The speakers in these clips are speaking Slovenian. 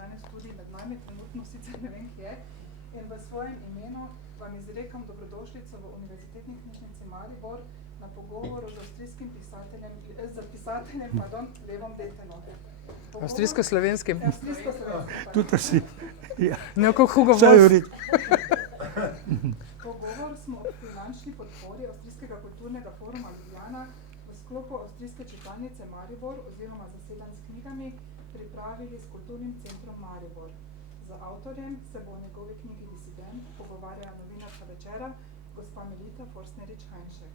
danes tudi med nami, trenutno sicer ne vem, kje, in v svojem imenu vam izrekam dobrodošlico v Univerzitetni knjižnici Maribor na pogovoru z avstrijskim pisateljem, Levom Detelom. Avstrijsko-slovenskim. Avstrijsko-slovenskim. Tudi si. Ja. Ne, kot Hugo Wolf. Pogovor smo o finančni podpori Avstrijskega kulturnega foruma Ljubljana v sklopu Avstrijske čitalnice Maribor oziroma zasedanj s knjigami pripravili s Kulturnim centrom Maribor. Z avtorjem se bo o njegovi knjigi Disident pogovarjala novinarka Večera, gospa Melita Forstnerič-Hajnšek.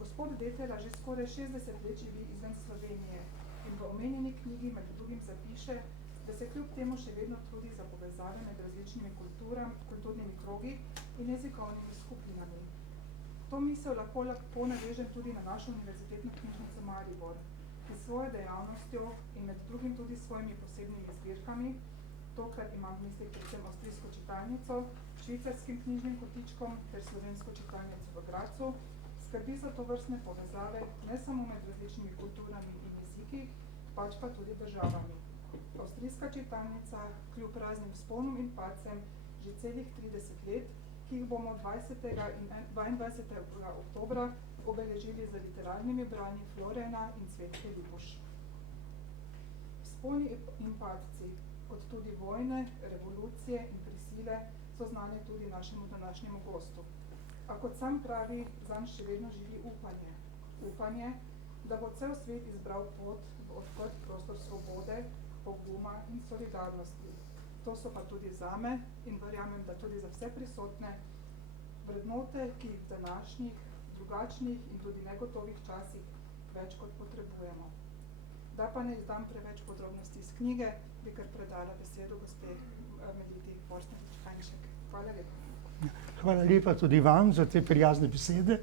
Gospod Detela že skoraj 60 let živi izven Slovenije in v omenjeni knjigi med drugim zapiše, da se kljub temu še vedno trudi za povezave med različnimi kulturnimi krogi in jezikovnimi skupinami. To misel lahko navežem tudi na našo Univerzitetno knjižnico Maribor, ki svojo dejavnostjo in med drugim tudi svojimi posebnimi zbirkami, tokrat imam v mislih predvsem avstrijsko čitalnico, švicarskim knjižnim kotičkom ter slovensko čitalnico v Gracu, skrbi za tovrstne povezave ne samo med različnimi kulturami in jeziki, pač pa tudi državami. Avstrijska čitalnica kljub raznim vzponom in padcem že celih 30 let, ki jih bomo 20. in 22. oktobra obeležili z literarnimi branji Florena in Cvetke Lipuš. Vzponi in padci, kot tudi vojne, revolucije in prisile, so znane tudi našemu današnjemu gostu. A kot sam pravi, zanj še vedno živi upanje. Upanje, da bo cel svet izbral pot v odprt prostor svobode, poguma in solidarnosti. To so pa tudi zame in verjamem, da tudi za vse prisotne vrednote, ki jih v današnjih, drugačnih in tudi negotovih časih več kot potrebujemo. Da pa ne izdam preveč podrobnosti iz knjige, bi kar predala besedo gospe Meliti Forstnerič-Hajnšek. Hvala lepa. Hvala lepa tudi vam za te prijazne besede.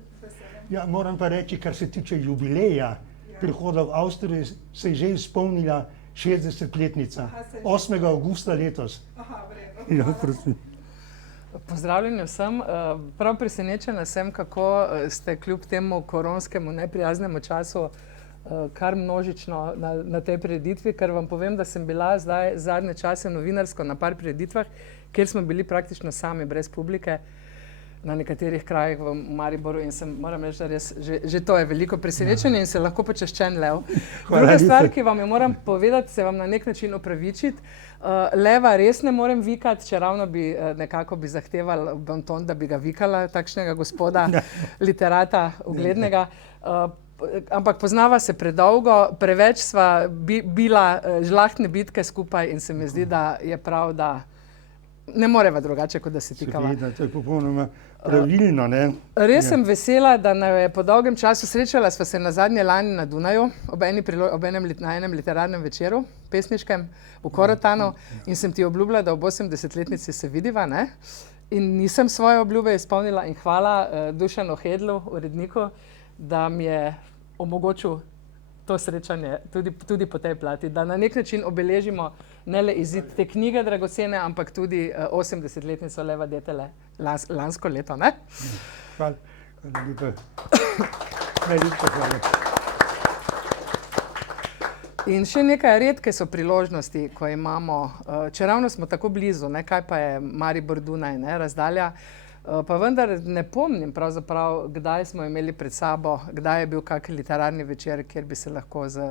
Ja, moram pa reči, kar se tiče jubileja prihoda v Avstrijo, se je že izpolnila 60-letnica, 8. avgusta letos. Aha, vredno. Ja, prosim. Pozdravljeni vsem. Prav presenečena sem, kako ste kljub temu koronskemu neprijaznemu času kar množično na tej prireditvi, ker vam povem, da sem bila zdaj zadnje čase novinarsko na par prireditvah, kjer smo bili praktično sami, brez publike, na nekaterih krajih v Mariboru in moram reči, da res, že to je veliko presenečenje in se lahko počaščen Lev. Druga stvar, ki vam jo moram povedati, se vam na nek način opravičiti. Leva res ne morem vikati, če ravno bi nekako bi zahteval bonton, da bi ga vikala, takšnega gospoda, literata, uglednega. Ampak poznava se predolgo, preveč sva bila žlahtne bitke skupaj in se mi zdi, da je prav, da ne moreva drugače, kot da se tikava. Seveda, to je popolnoma pravilno, ne? Res sem vesela, da je po dolgem času srečala sva se nazadnje lani na Dunaju, na enem literarnem večeru, pesniškem, v Korotanu, in sem ti obljubila, da ob 80-letnici se vidiva, ne? In nisem svoje obljube izpolnila in hvala Dušanu Hedlu, uredniku, da mi je omogočil to srečanje tudi po tej plati, da na nek način obeležimo ne le izid te knjige dragocene, ampak tudi 80-letnico Leva Detele lansko leto, ne? Hvala lepa. Najlepša hvala. In še nekaj, redke so priložnosti, ko imamo, čeravno smo tako blizu, ne, kaj pa je Maribor Dunaj, ne, razdalja, pa vendar ne pomnim pravzaprav, kdaj smo imeli pred sabo, kdaj je bil kak literarni večer, kjer bi se lahko z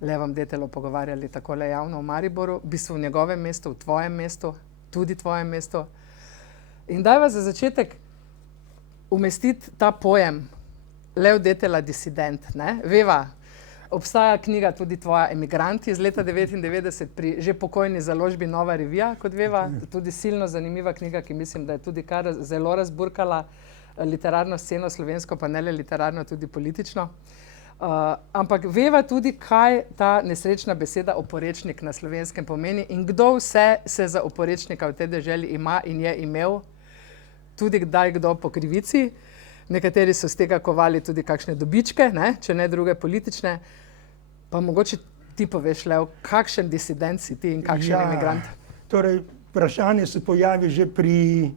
Levom Detelo pogovarjali takole javno v Mariboru, v bistvu v njegovem mestu, v tvojem mestu, tudi tvojem mestu. In daj vas za začetek umestiti ta pojem Lev Detela disident, ne? Veva, obstaja knjiga tudi tvoja Emigrant iz leta 1999 pri že pokojni založbi Nova revija, kot veva, tudi silno zanimiva knjiga, ki mislim, da je tudi kar zelo razburkala literarno sceno slovensko, pa ne le literarno, tudi politično. Ampak veva tudi, kaj ta nesrečna beseda oporečnik na slovenskem pomeni in kdo vse se za oporečnika v tej deželi ima in je imel, tudi kdaj kdo po krivici. Nekateri so z tega kovali tudi kakšne dobičke, ne? Če ne druge politične. Pa mogoče ti poveš, Lev, kakšen disident si ti in kakšen emigrant? Torej, vprašanje se pojavi že pri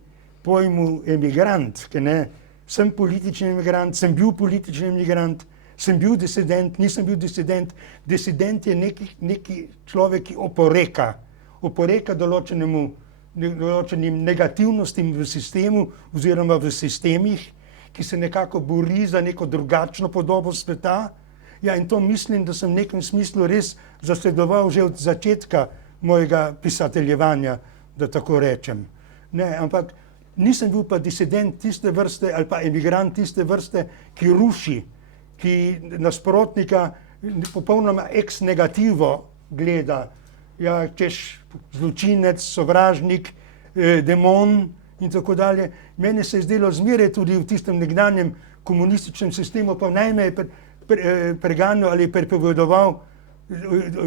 pojmu emigrant, ne? Sem politični emigrant, sem bil politični emigrant, sem bil disident, nisem bil disident. Disident je neki človek, ki oporeka. oporeka določenim negativnostim v sistemu oziroma v sistemih, ki se nekako bori za neko drugačno podobo sveta. Ja, in to mislim, da sem v nekem smislu res zasledoval že od začetka mojega pisateljevanja, da tako rečem. Ne, ampak nisem bil pa disident tiste vrste ali pa emigrant tiste vrste, ki ruši, ki nasprotnika popolnoma ex negativo gleda. Ja, češ zločinec, sovražnik, demon in tako dalje. Meni se je zdelo zmeraj tudi v tistem nekdanjem komunističnem sistemu, pa najmeje preganjal ali prepovedoval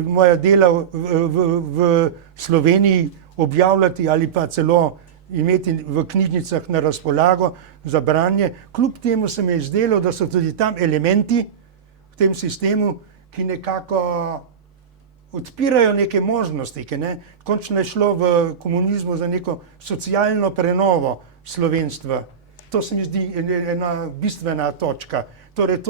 moja dela v Sloveniji objavljati ali pa celo imeti v knjižnicah na razpolago za branje. Kljub temu se mi je zdelo, da so tudi tam elementi v tem sistemu, ki nekako odpirajo neke možnosti. Končno je šlo v komunizmu za neko socialno prenovo slovenstva. To se mi zdi ena bistvena točka. Torej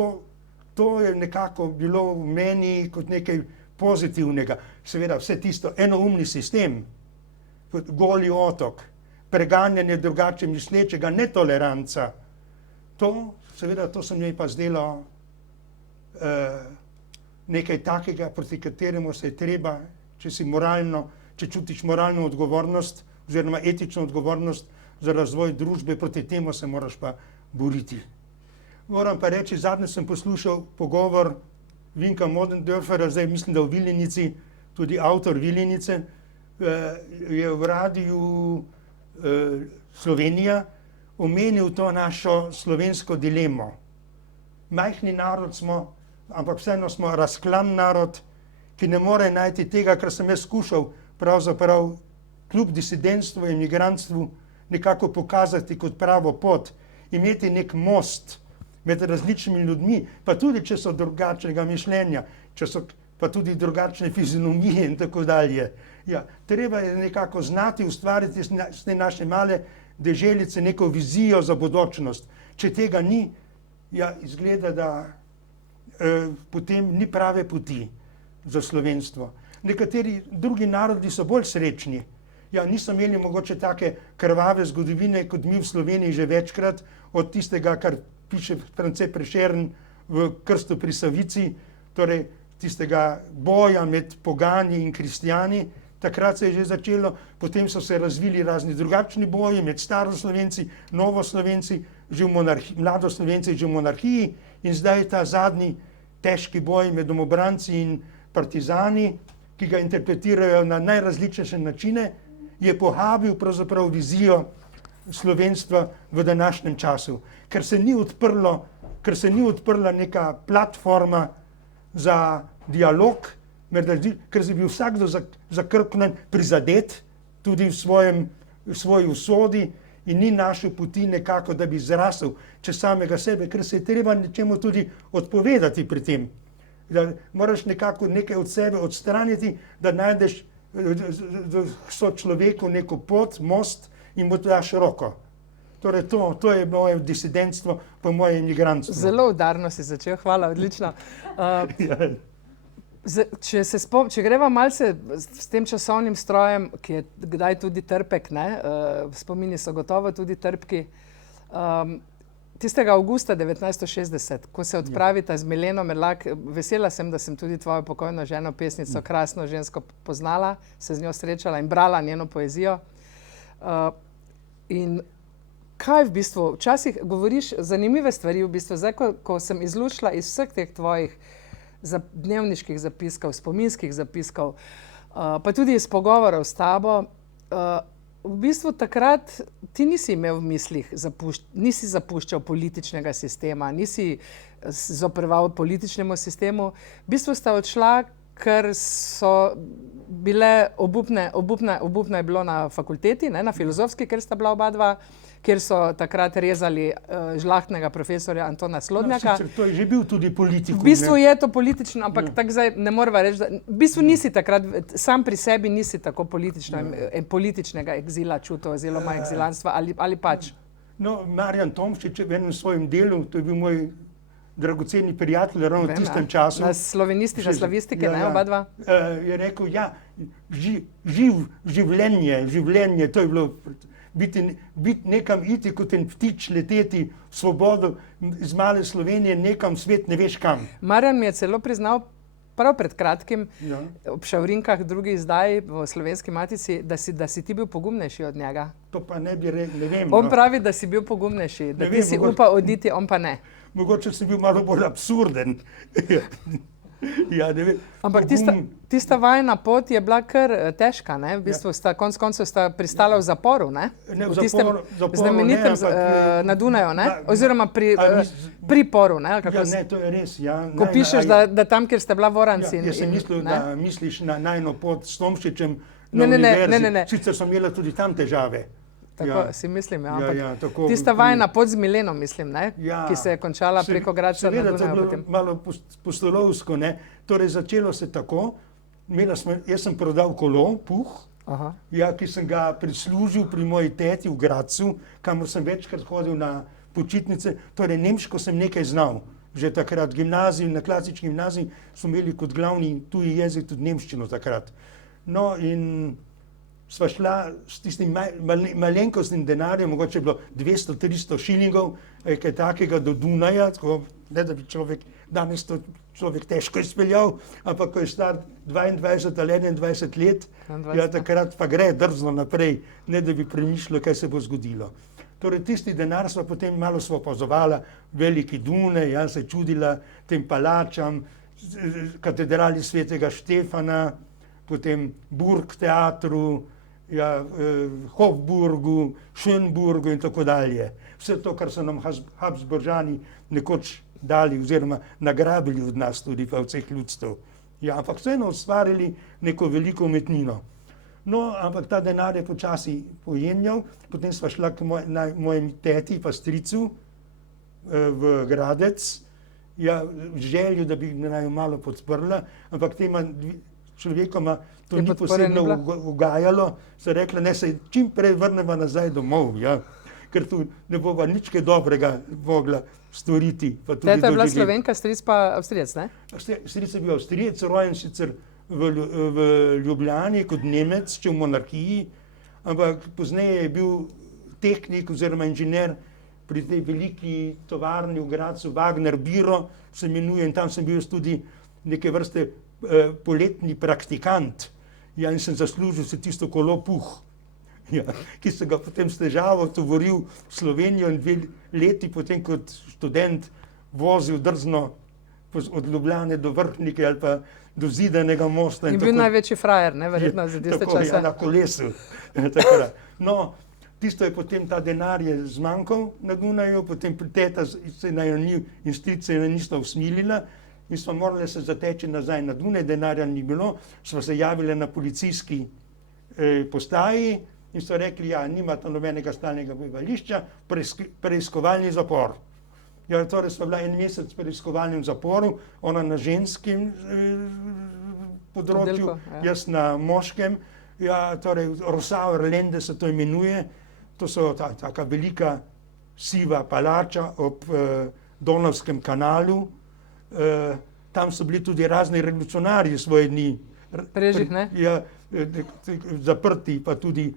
to je nekako bilo v meni kot nekaj pozitivnega. Seveda vse tisto enoumni sistem, kot Goli otok, preganjanje drugače mislečega, netoleranca, to se mi je pa zdelo nekaj takega, proti kateremu se je treba, če čutiš moralno odgovornost oziroma etično odgovornost za razvoj družbe, proti temu se moraš pa boriti. Moram pa reči, zadnje sem poslušal pogovor Vinka Modendorferja, zdaj mislim, da v Vilenici, tudi avtor Vilenice, je v radiju Slovenija omenil to našo slovensko dilemo. Majhni narod smo, ampak vseeno smo razklan narod, ki ne more najti tega, kar sem jaz skušal pravzaprav kljub disidentstvu in emigrantstvu nekako pokazati kot pravo pot, imeti nek most med različnimi ljudmi, pa tudi, če so drugačnega mišljenja, če so pa tudi drugačne fizionomije in tako dalje. Ja, treba je nekako znati ustvariti z te naše male deželice neko vizijo za bodočnost. Če tega ni, ja, izgleda, da potem ni prave poti za slovenstvo. Nekateri drugi narodi so bolj srečni. Ja, niso imeli mogoče take krvave zgodovine kot mi v Sloveniji že večkrat, od tistega, kar piše France Prešeren v Krstu pri Savici, torej tistega boja med pogani in kristjani. Takrat se je že začelo, potem so se razvili razni drugačni boji med staroslovenci, novoslovenci, mladoslovenci že v monarhiji in zdaj je ta zadnji težki boj med domobranci in partizani, ki ga interpretirajo na najrazličnejše načine, je pohabil pravzaprav vizijo slovenstva v današnjem času, ker se ni odprla neka platforma za dialog, ker je bil vsakdo zakrknen, prizadet, tudi v svoji usodi in ni našel poti nekako, da bi zrasel čez samega sebe, ker se je treba nečemu tudi odpovedati pri tem. Da moraš nekako nekaj od sebe odstraniti, da najdeš sočloveku neko pot, most in mu daš roko. Torej to je moje disidentstvo, pa moje emigrantstvo. Zelo udarno si začel, hvala, odlično. Če greva malce s tem časovnim strojem, ki je kdaj tudi trpek, spomini so gotovo tudi trpki, tistega avgusta 1960, ko se odpravita z Mileno Merlak, vesela sem, da sem tudi tvojo pokojno ženo, pesnico, krasno žensko poznala, se z njo srečala in brala njeno poezijo. In kaj v bistvu, včasih govoriš zanimive stvari, v bistvu, zdaj, ko sem izluščila iz vseh teh tvojih dnevniških zapiskov, spominskih zapiskov, pa tudi iz pogovorov s tabo, v bistvu takrat ti nisi imel v mislih, nisi zapuščal političnega sistema, nisi zoprval političnemu sistemu, v bistvu sta odšla, ker so bile obupno je bilo na fakulteti, na filozofski, ker sta bila oba dva, kjer so takrat rezali žlahtnega profesorja Antona Slodnjaka. No, to je že bil tudi politikum. V bistvu je to politično, ampak tako zdaj ne morava reči, da v bistvu nisi takrat, sam pri sebi nisi tako političnega egzila čutil, oziroma egzilanstva, ali pač? No, Marjan Tomšič v enem svojem delu, to je bil moj dragoceni prijatelj, ravno v tistem času. Na slovenisti, na slavistiki, ne, oba dva. Je rekel, ja, življenje, to je bilo biti nekam iti kot en ptič, leteti v svobodo iz male Slovenije, nekam svet ne veš kam. Marjan mi je celo priznal prav pred kratkim, ob šavrinkah drugi izdaji v Slovenski matici, da si ti bil pogumnejši od njega. To pa ne bi rekel, ne vem. On pravi, da si bil pogumnejši, da ti si upal oditi, on pa ne. Mogoče si bil malo bolj absurden. Ja, ne vem. Ampak tista vajna pot je bila kar težka, ne? V bistvu konec koncev sta pristala v zaporu, ne? Ne, v zaporu znamenitem na Dunaju, ne? Oziroma priporu, ne? Ja, ne, to je res, ja. Ko pišeš, da tam, kjer ste bila voranci. Jaz sem mislil, da misliš na najno pot s Tomšičem na univerzi. Sicer sem imela tudi tam težave. Tako si mislim, ja. Tista vajna pot z Milenom, mislim, ne? Ki se je končala preko Gradca na Dunaju. Seveda, to je bilo malo pustolovsko, ne? Torej, začelo se tako, jaz sem prodal kolo, Puh, ki sem ga prislužil pri moji teti v Gradcu, kamor sem večkrat hodil na počitnice, torej nemško sem nekaj znal. Že takrat na klasični gimnaziji smo imeli kot glavni tuji jezik tudi nemščino takrat. No in sva šla s tistim malenkostnim denarjem, mogoče je bilo 200-300 šilingov, kaj takega do Dunaja, tako, ne da bi danes to človek težko izpeljal, ampak ko je star 22 ali 21 let, takrat pa gre drzno naprej, ne da bi premišljal, kaj se bo zgodilo. Torej, tisti denar sva potem malo opazovala, veliki Dunaj, se čudila tem palačam, katedrali svetega Štefana, potem Burg teatru, Hofburgu, Schönburgu in tako dalje. Vse to, kar so nam Habsburžani nekoč dali oziroma nagrabili od nas tudi pa vseh ljudstev. Ja, ampak vseeno ustvarili neko veliko umetnino. No, ampak ta denar je počasi pojenjal, potem sva šla k mojem teti pa stricu v Gradec, v želju, da bi naju malo podprla, ampak tema človekoma to ni posebno ugajalo, so rekla, ne se čim prej vrneva nazaj domov, ker tu ne bova nič kaj dobrega mogla storiti. Teta je bila Slovenka, stric pa Avstrijec, ne? Stric je bil Avstrijec, rojen sicer v Ljubljani kot Nemec, če v monarhiji, ampak pozneje je bil tehnik oziroma inženir pri tej veliki tovarni v Gradcu, Wagner Biro se imenuje, in tam sem bil tudi neke vrste poletni praktikant, in sem zaslužil se tisto kolo Puh, ki sem ga potem s težavo tovoril v Slovenijo in 2 leti potem kot študent vozil drzno od Ljubljane do Vrhnike ali pa do Zidanega mosta. In bil največji frajer, ne, verjetno za tiste čase. Tako, na kolesu. No, tisto je potem, ta denar je zmanjkal na Dunaju, potem teta se in stric se nista usmilila, in smo morali se zateči nazaj na Dunaj, denarja ni bilo, smo se javili na policijski postaji in so rekli, nimate nobenega stalnega bivališča, preiskovalni zapor. Torej smo bila 1 mesec v preiskovalnem zaporu, ona na ženskem področju, jaz na moškem, torej Rossauer Lende se to imenuje, to so taka velika siva palača ob Donavskem kanalu. Tam so bili tudi razni revolucionarji svoje dni. Prežih, ne? Zaprti, pa tudi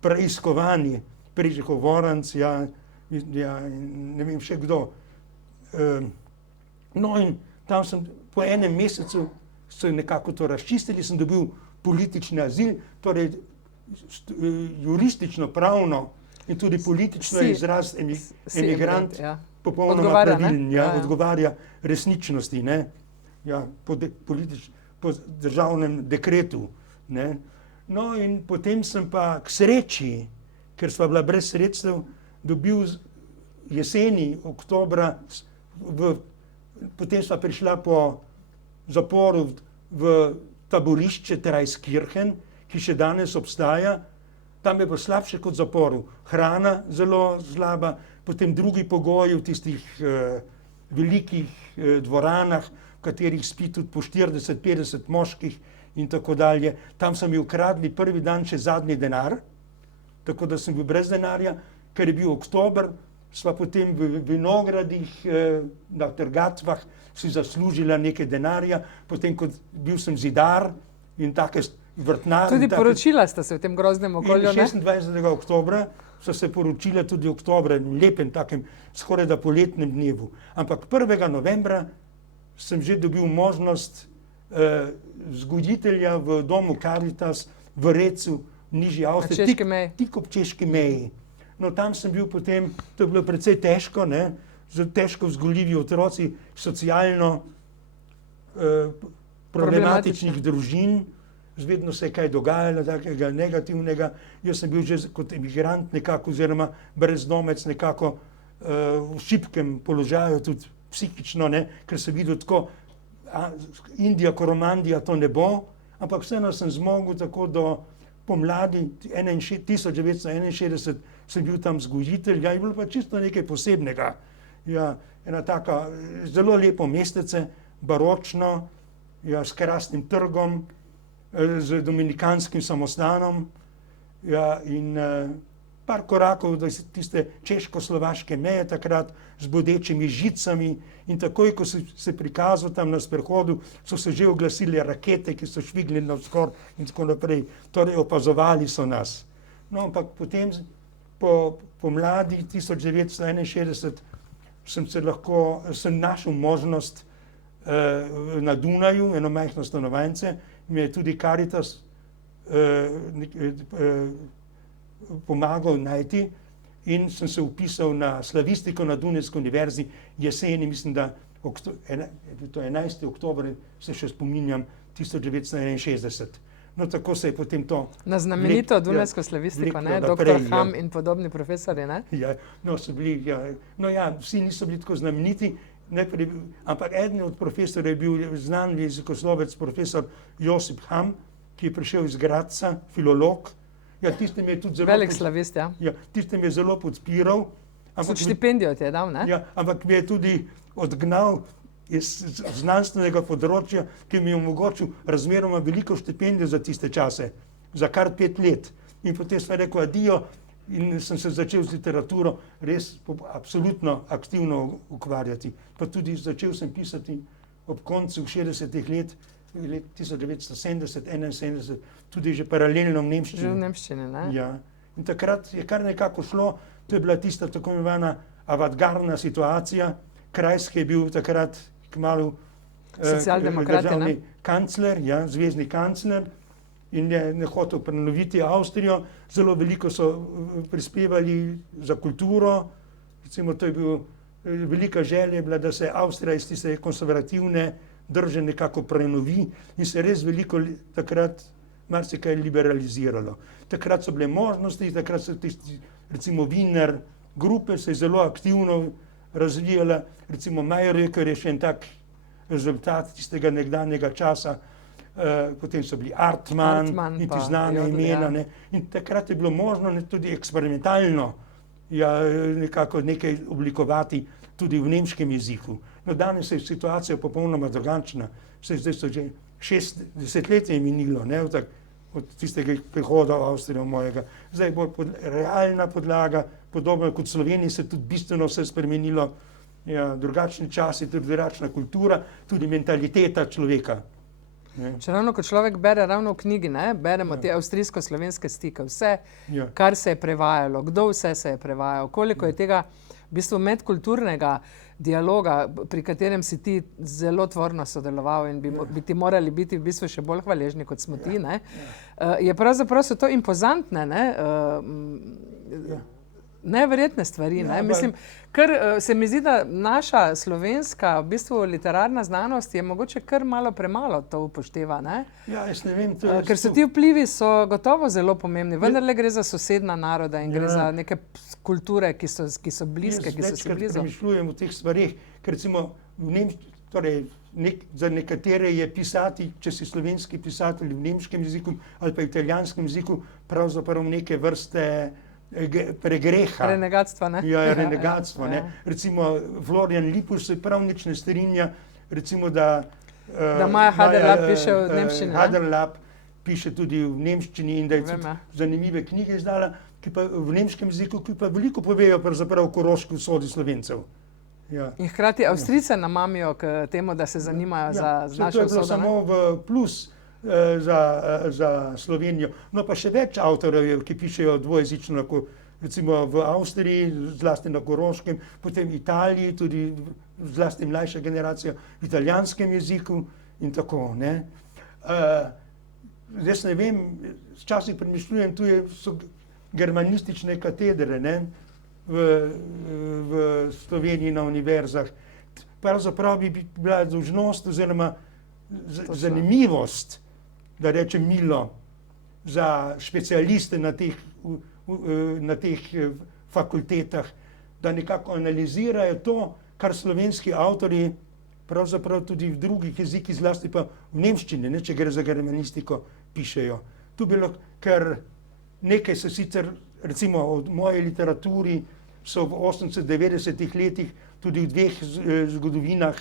preiskovani. Prežihov Voranc, ne vem še kdo. No in tam sem po 1 mesecu se nekako to razčistili, sem dobil politični azil, torej juristično, pravno in tudi politično je izraz emigrant. Popolnoma pravilen, odgovarja resničnosti, po državnem dekretu. No in potem sem pa k sreči, ker sva bila brez sredstev, dobil jeseni, oktobra, potem sva prišla po zaporu v taborišče Traiskirchen, ki še danes obstaja. Tam je bilo slabše kot v zaporu. Hrana zelo slaba, potem drugi pogoji v tistih velikih dvoranah, v katerih spi tudi po 40-50 moških in tako dalje. Tam so mi ukradli prvi dan še zadnji denar, tako da sem bil brez denarja, ker je bil oktober, sva potem v vinogradih, na trgatvah si zaslužila nekaj denarja, potem kot bil sem zidar in take vrtnar. Tudi poročila sta se v tem groznem okolju, ne? 26. oktobra so se poročila tudi oktobra, v lepem takem skoraj da poletnem dnevu. Ampak 1. novembra sem že dobil možnost vzgojitelja v domu Caritas v Recu, nižji Avstriji, tik ob češki meji. No, tam sem bil potem, to je bilo precej težko, ne, težko vzgojljivi otroci, socialno problematičnih družin, vedno se je kaj dogajalo, takega negativnega. Jaz sem bil že kot emigrant nekako, oziroma brezdomec nekako v šibkem položaju, tudi psihično, ne, ker sem videl tako, Indija, Koromandija, to ne bo, ampak vseeno sem zmogel tako do pomladi 1961 sem bil tam vzgojitelj, ja, je bilo pa čisto nekaj posebnega. Ja, ena taka zelo lepo mestece, baročno, ja, s krasnim trgom, z dominikanskim samostanom, ja, in par korakov do tiste češko-slovaške meje takrat z bodečimi žicami in takoj, ko se prikazal tam na sprehodu, so se že oglasili rakete, ki so švignili navzgor in tako naprej. Torej opazovali so nas. No, ampak potem po pomladi 1961 sem našel možnost na Dunaju, eno majhno stanovanje, mi je tudi Caritas pomagal najti in sem se vpisal na slavistiko na Dunajski univerzi jeseni, mislim, da to 11. oktober, se še spominjam, 1961. No, tako se je potem to... Na znamenito Dunajsko slavistiko, ne? Doktor Ham in podobni profesori, ne? Ja, no, so bili, ja, no ja, vsi niso bili tako znameniti, ampak eden od profesorjev je bil znan jezikoslovec, profesor Josip Ham, ki je prišel iz Gradca, filolog. Ja, tiste mi je tudi zelo... Velik slavist, ja. Ja, tiste mi je zelo podpiral. Tudi štipendijo ti je dal, ne? Ja, ampak mi je tudi odgnal iz znanstvenega področja, ki mi je omogočil razmeroma veliko štipendijo za tiste čase, za kar 5 let. In potem sem rekel adijo in sem se začel z literaturo res absolutno aktivno ukvarjati. Pa tudi začel sem pisati ob koncu 60-ih let 1970, 1971, tudi že paralelno v nemščini. Že v nemščini, ne? Ja. In takrat je kar nekako šlo, to je bila tista tako imenovana avantgardna situacija. Kreisky je bil takrat kmalu državni kancler, ja, zvezni kancler in je hotel prenoviti Avstrijo. Zelo veliko so prispevali za kulturo, recimo to je bil velika želja bila, da se Avstrija iz tiste konservativne drže nekako prenovi in se res veliko takrat marsikaj liberaliziralo. Takrat so bile možnosti, takrat so tisti, recimo Wiener grupe se je zelo aktivno razvijala, recimo Mayröcker je še en tak rezultat tistega nekdanjega časa, potem so bili Artman in ti znane imena, ne. In takrat je bilo možno tudi eksperimentalno nekako nekaj oblikovati tudi v nemškem jeziku. No, danes je situacija popolnoma drugačna. Zdaj so že 6 desetletij minilo, ne, od tistega prihoda v Avstrijo mojega. Zdaj bo realna podlaga, podobno kot v Sloveniji se tudi bistveno vse spremenilo, ja, drugačni časi, tudi drugačna kultura, tudi mentaliteta človeka. Če ravno kot človek bere ravno v knjigi, ne, beremo te avstrijsko-slovenske stike, vse, kar se je prevajalo, kdo vse se je prevajal, koliko je tega v bistvu medkulturnega dialoga, pri katerem si ti zelo tvorno sodeloval in bi ti morali biti v bistvu še bolj hvaležni, kot smo ti, ne. Je pravzaprav so to impozantne, ne, neverjetne stvari, ne. Mislim, ker se mi zdi, da naša slovenska v bistvu literarna znanost je mogoče kar malo premalo to upošteva, ne. Ja, jaz ne vem, ker so ti vplivi so gotovo zelo pomembni, vendarle gre za sosedna naroda in gre za neke kulture, ki so bliske, ki so si blizu. Jaz večkrat premišljujem o teh stvareh, ker recimo za nekatere je pisati, če si slovenski pisatelj v nemškem jeziku ali pa italijanskem jeziku, pravzaprav neke vrste pregreha. Renegatstva, ne? Ja, renegatstva, ne. Recimo Florian Lipus se prav nič ne strinja, recimo da Maja Haderlap piše v nemščini. Haderlap piše tudi v nemščini in da je zanimive knjige izdala, v nemškem jeziku, ki pa veliko povejo pravzaprav o koroški usodi Slovencev. Ja. In hkrati Avstrijce namamijo k temu, da se zanimajo za našo usodo. To je bilo usodo, samo v plus za Slovenijo. No pa še več avtorjev, ki pišejo dvojezično, recimo v Avstriji, zlasti na Koroškem, potem Italiji, tudi zlasti mlajša generacija v italijanskem jeziku in tako, ne. Jaz ne vem, včasih premišljujem, tu so germanistične katedre, ne, v Sloveniji na univerzah. Pravzaprav bi bila dolžnost oziroma zanimivost, da rečem milo, za specialiste na teh fakultetah, da nekako analizirajo to, kar slovenski avtorji pravzaprav tudi v drugih jezikih, zlasti pa v nemščini, ne, če gre za germanistiko, pišejo. Tu bilo, ker nekaj se sicer, recimo v moji literaturi, so v 80-90 letih tudi v dveh zgodovinah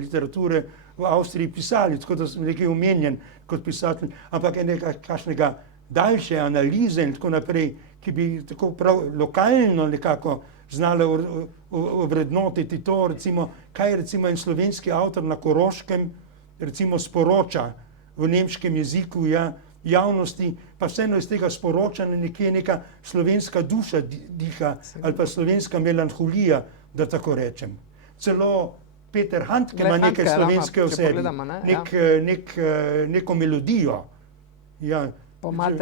literature v Avstriji pisali, tako da sem nekaj omenjen kot pisatelj, ampak kakšnega daljše analize in tako naprej, ki bi tako prav lokalno nekako znala ovrednotiti to, recimo, kaj recimo en slovenski avtor na Koroškem recimo sporoča v nemškem jeziku, ja, javnosti, pa vseeno iz tega sporočanja nekje neka slovenska duša diha ali pa slovenska melanholija, da tako rečem. Celo Peter Handke ima nekaj slovenske v sebi, neko melodijo. Ja,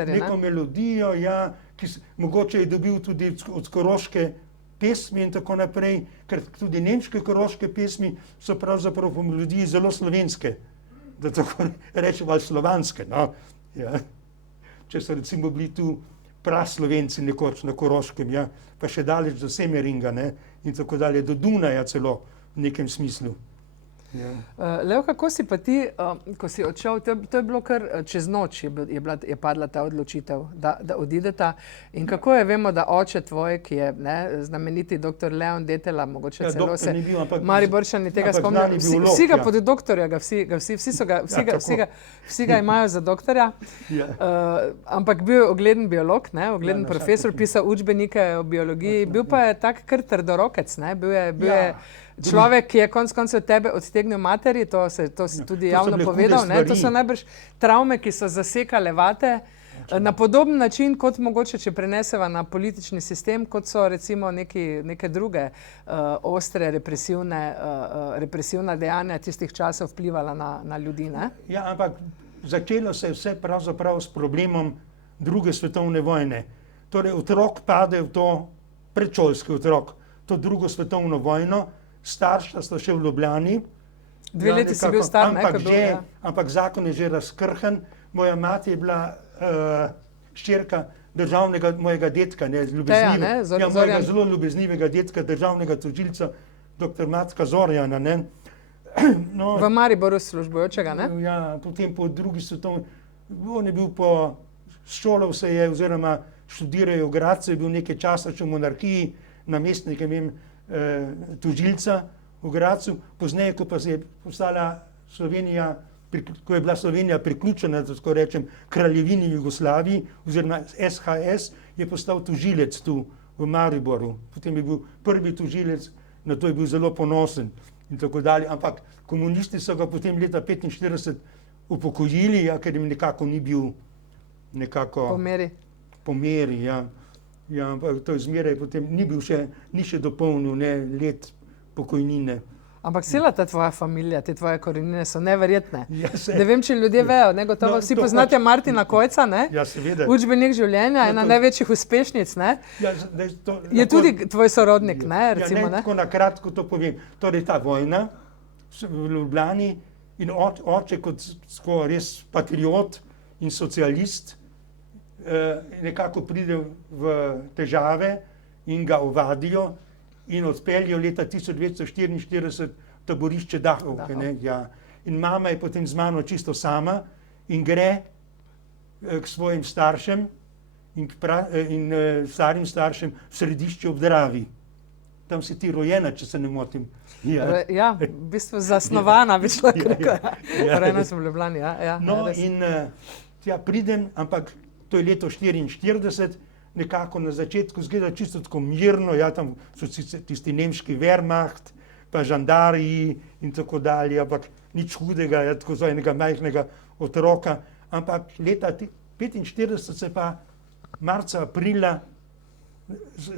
neko melodijo, ja, ki mogoče je dobil tudi od koroške pesmi in tako naprej, ker tudi nemške koroške pesmi so pravzaprav po melodiji zelo slovenske, da tako rečem, ali slovanske, no. Ja. Če so recimo bili tu praslovenci nekoč na Koroškem, ja, pa še daleč do Semeringa, ne, in tako dalje, do Dunaja celo v nekem smislu. Ja. Leo, kako si pa ti, ko si odšel, to je bilo kar čez noč je padla ta odločitev, da odideta. In kako je, vemo, da oče tvoj, ki je znameniti doktor Leon Detela, mogoče celo se Mariborčani tega spomnijo, vsi ga pod doktorja, vsi ga imajo za doktorja, ampak bil je ogleden biolog, ogleden profesor, pisal učbenike o biologiji, bil pa je tak kar trdorokec, bil je človek, ki je konec koncev tebe odtegnil materi, to si tudi javno povedal, to so najbrž travme, ki so zasekale vate na podoben način, kot mogoče, če preneseva na politični sistem, kot so recimo neke druge ostre represivna dejanja tistih časov vplivala na ljudi, ne? Ja, ampak začelo se je vse pravzaprav s problemom druge svetovne vojne. Torej, otrok pade v to, predšolski otrok, to drugo svetovno vojno, starša sta še v Ljubljani. 2 leti si bil star, ampak zakon je že razkrhan. Moja mati je bila hčerka mojega dedka, mojega zelo ljubeznivega dedka, državnega tožilca, dr. Matka Zorjana. No, v Mariboru službujočega, ne? Ja, potem po drugi svetovni, on je bil šolal se je oziroma študiral v Gradcu, je bil nekaj časa še v monarhiji, namestnik, tožilca v Gradcu, pozneje, ko pa se je postala Slovenija, ko je bila Slovenija priključena, tako rečem, kraljevini Jugoslaviji oziroma SHS, je postal tožilec tu v Mariboru. Potem je bil prvi tožilec, na to je bil zelo ponosen in tako dalje, ampak komunisti so ga potem leta 1945 upokojili, ker jim nekako ni bil po meri, ja. Ja, ampak to zmeraj potem ni še dopolnil let pokojnine. Ampak cela ta tvoja familija, te tvoje korenine so neverjetne. Ne vem, če ljudje vejo, gotovo vsi poznate Martina Kojca, ne? Ja, seveda. Učbenik življenja, ena največjih uspešnic, ne? Je tudi tvoj sorodnik, ne? Ja, tako na kratko to povem. Torej, ta vojna v Ljubljani in oče kot res patriot in socialist nekako pride v težave in ga ovadijo in odpeljejo leta 1944 v taborišče Dahovke. Ja. In mama je potem z mano čisto sama in gre k svojim staršem in starim staršem v Središče ob Dravi. Tam si ti rojena, če se ne motim. Ja, v bistvu zasnovana, bi človek rekel. Rojena sem v Ljubljani, ja. No in tja pridem, ampak to je leto 1944, nekako na začetku izgleda čisto tako mirno, ja, tam so tisti nemški Wehrmacht, pa žandarji in tako dalje, ampak nič hudega, ja, tako za enega majhnega otroka, ampak leta 1945 se pa marca, aprila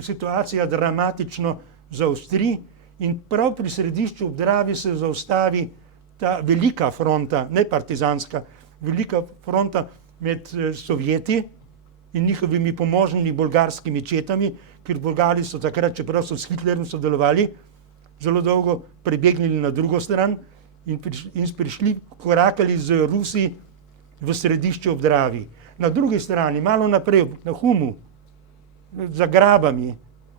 situacija dramatično zaostri in prav pri središču ob Dravi se zaustavi ta velika fronta, ne partizanska, velika fronta med Sovjeti in njihovimi pomožnimi bolgarskimi četami, ker Bolgari so takrat, čeprav so s Hitlerjem sodelovali, zelo dolgo prebegnili na drugo stran in prišli, korakali z Rusi v središče ob Dravi. Na drugi strani, malo naprej, na Humu, za Grabami,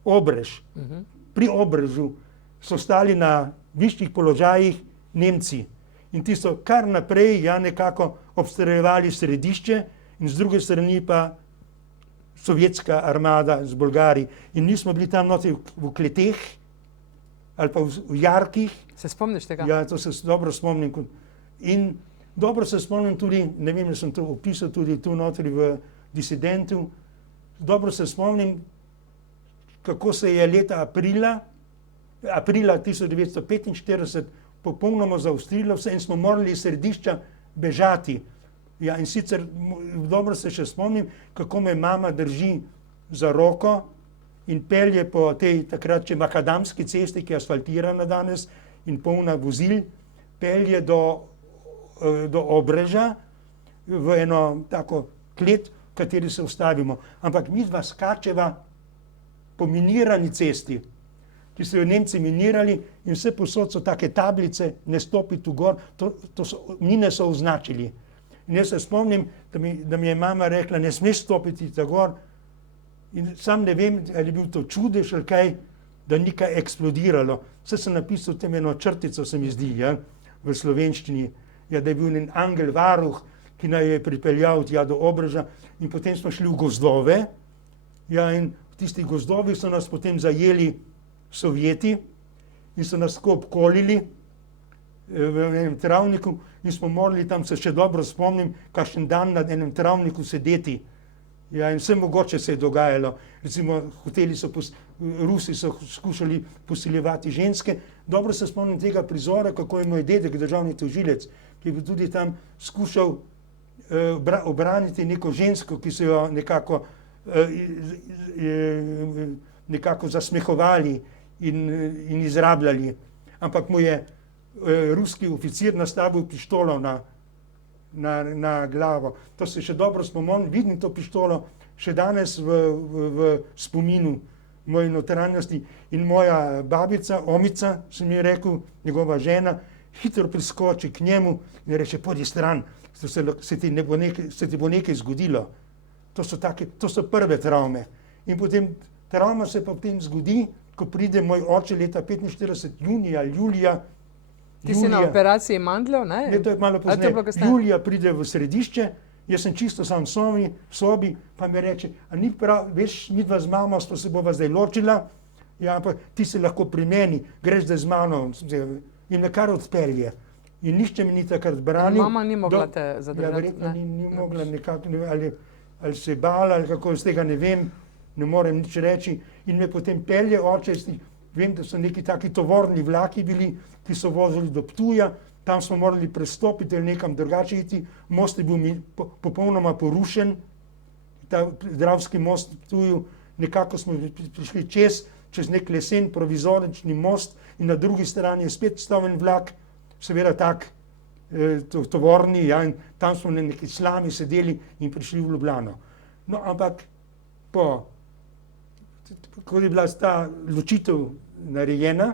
Obrež, pri Obrežu so stali na višjih položajih Nemci in ti so kar naprej nekako obstreljevali središče in z druge strani pa sovjetska armada z Bolgari. In mi smo bili tam noti v kleteh ali pa v jarkih. Se spomniš tega? Ja, to se dobro spomnim. In dobro se spomnim tudi, ne vem, da sem to opisal tudi tu notri v Disidentu, dobro se spomnim, kako se je leta aprila 1945 popolnoma zaostrilo vse in smo morali iz središča bežati. Ja, in sicer dobro se še spomnim, kako me mama drži za roko in pelje po tej takrat še makadamski cesti, ki je asfaltirana danes in polna vozil, pelje do Obreža v eno tako klet, v kateri se ustavimo. Ampak mi dva skačeva po minirani cesti, ki so jo Nemci minirali in vse posod so take tablice, ne stopiti v gor, mine so označili. In jaz se spomnim, da mi je mama rekla, ne smeš stopiti ta gor in sam ne vem, ali je bil to čudež ali kaj, da ni kaj eksplodiralo. Vse sem napisal tem eno črtico, se mi zdi, ja, v slovenščini, ja, da je bil en angel varuh, ki naj je pripeljal tja do Obreža in potem smo šli v gozdove, ja, in v tistih gozdovih so nas potem zajeli Sovjeti in so nas tako obkolili v enem travniku in smo morali tam, se še dobro spomnim, kakšen dan na enem travniku sedeti. Ja, in vse mogoče se je dogajalo. Recimo, Rusi so skušali posiljevati ženske. Dobro se spomnim tega prizora, kako je moj dedek, državni tožilec, ki je bil tudi tam skušal obraniti neko žensko, ki so jo nekako zasmehovali in izrabljali. Ampak mu je ruski oficir nastavil pištolo na glavo. To se še dobro spomnim, vidim to pištolo še danes v spominu moje notranjosti. In moja babica, Omica, sem ji rekel, njegova žena, hitro priskoči k njemu in reče, pojdi stran, se ti bo nekaj zgodilo. To so prve travme. In potem travma se pa potem zgodi, ko pride moj oče leta 1945, julija. Ti si na operaciji mandljev, ne? Ne, to je malo pozneje. Julija pride v središče, jaz sem čisto sam v sobi, pa mi reče, a ni prav, veš, midva z mamo se bova zdaj ločila, ja, pa ti si lahko pri meni, greš zdaj z mano in me kar odpelje. In nišče mi ni takrat branil. Mama ni mogla te zadržati. Ja, verjetno ni mogla nekako, ali se je bala, ali kako, z tega ne vem, ne morem nič reči. In me potem pelje oče, vem, da so neki taki tovorni vlaki bili, ki so vozili do Ptuja, tam smo morali prestopiti ali nekam drugače iti, most je bil popolnoma porušen, ta Dravski most v Ptuju, nekako smo prišli čez nek lesen provizorični most in na drugi strani je spet stal en vlak, seveda tak tovorni, ja, in tam smo na neki slami sedeli in prišli v Ljubljano. No, ampak ko je bila ta ločitev narejena,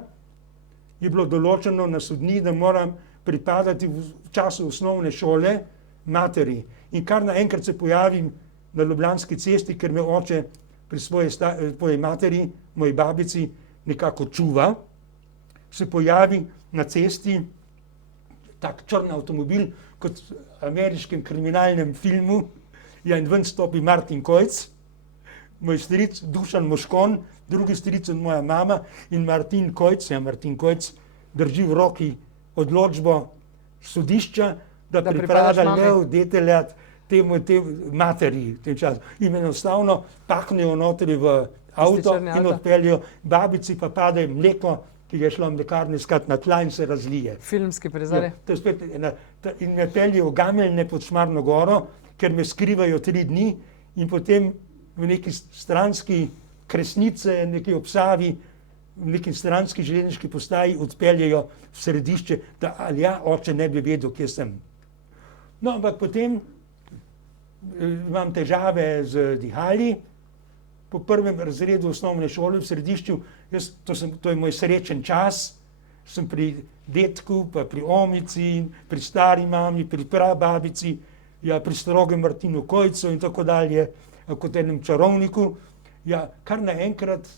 je bilo določeno na sodni, da moram pripadati v času osnovne šole materi. In kar naenkrat se pojavim na Ljubljanski cesti, ker me oče pri svoji materi, moji babici, nekako čuva, se pojavi na cesti tak črn avtomobil, kot v ameriškem kriminalnem filmu, ja, in ven stopi Martin Kojc, moj stric Dušan Moškon, drugi stric od moja mama in Martin Kojc drži v roki odločbo sodišča, da pripada Lev Deteljat te materi v tem času. In enostavno paknejo notri v avto in odpeljejo, babici pa pade mleko, ki je šlo v mlekarni skat na tla in se razlije. Filmski prizor. Ja, to je spet in me peljejo v Gameljne pod Šmarno goro, ker me skrivajo 3 dni in potem v neki stranski Kresnice, neki ob Savi, v neki stranski železniški postaji odpeljejo v središče, da ali ja, oče ne bi vedel, kje sem. No, ampak potem imam težave z dihali. Po 1. razredu osnovne šole v Središču, to je moj srečen čas, sem pri dedku, pa pri omici, pri stari mami, pri prababici, ja, pri strogem Martinu Kojcu in tako dalje, kot enem čarovniku. Ja, kar naenkrat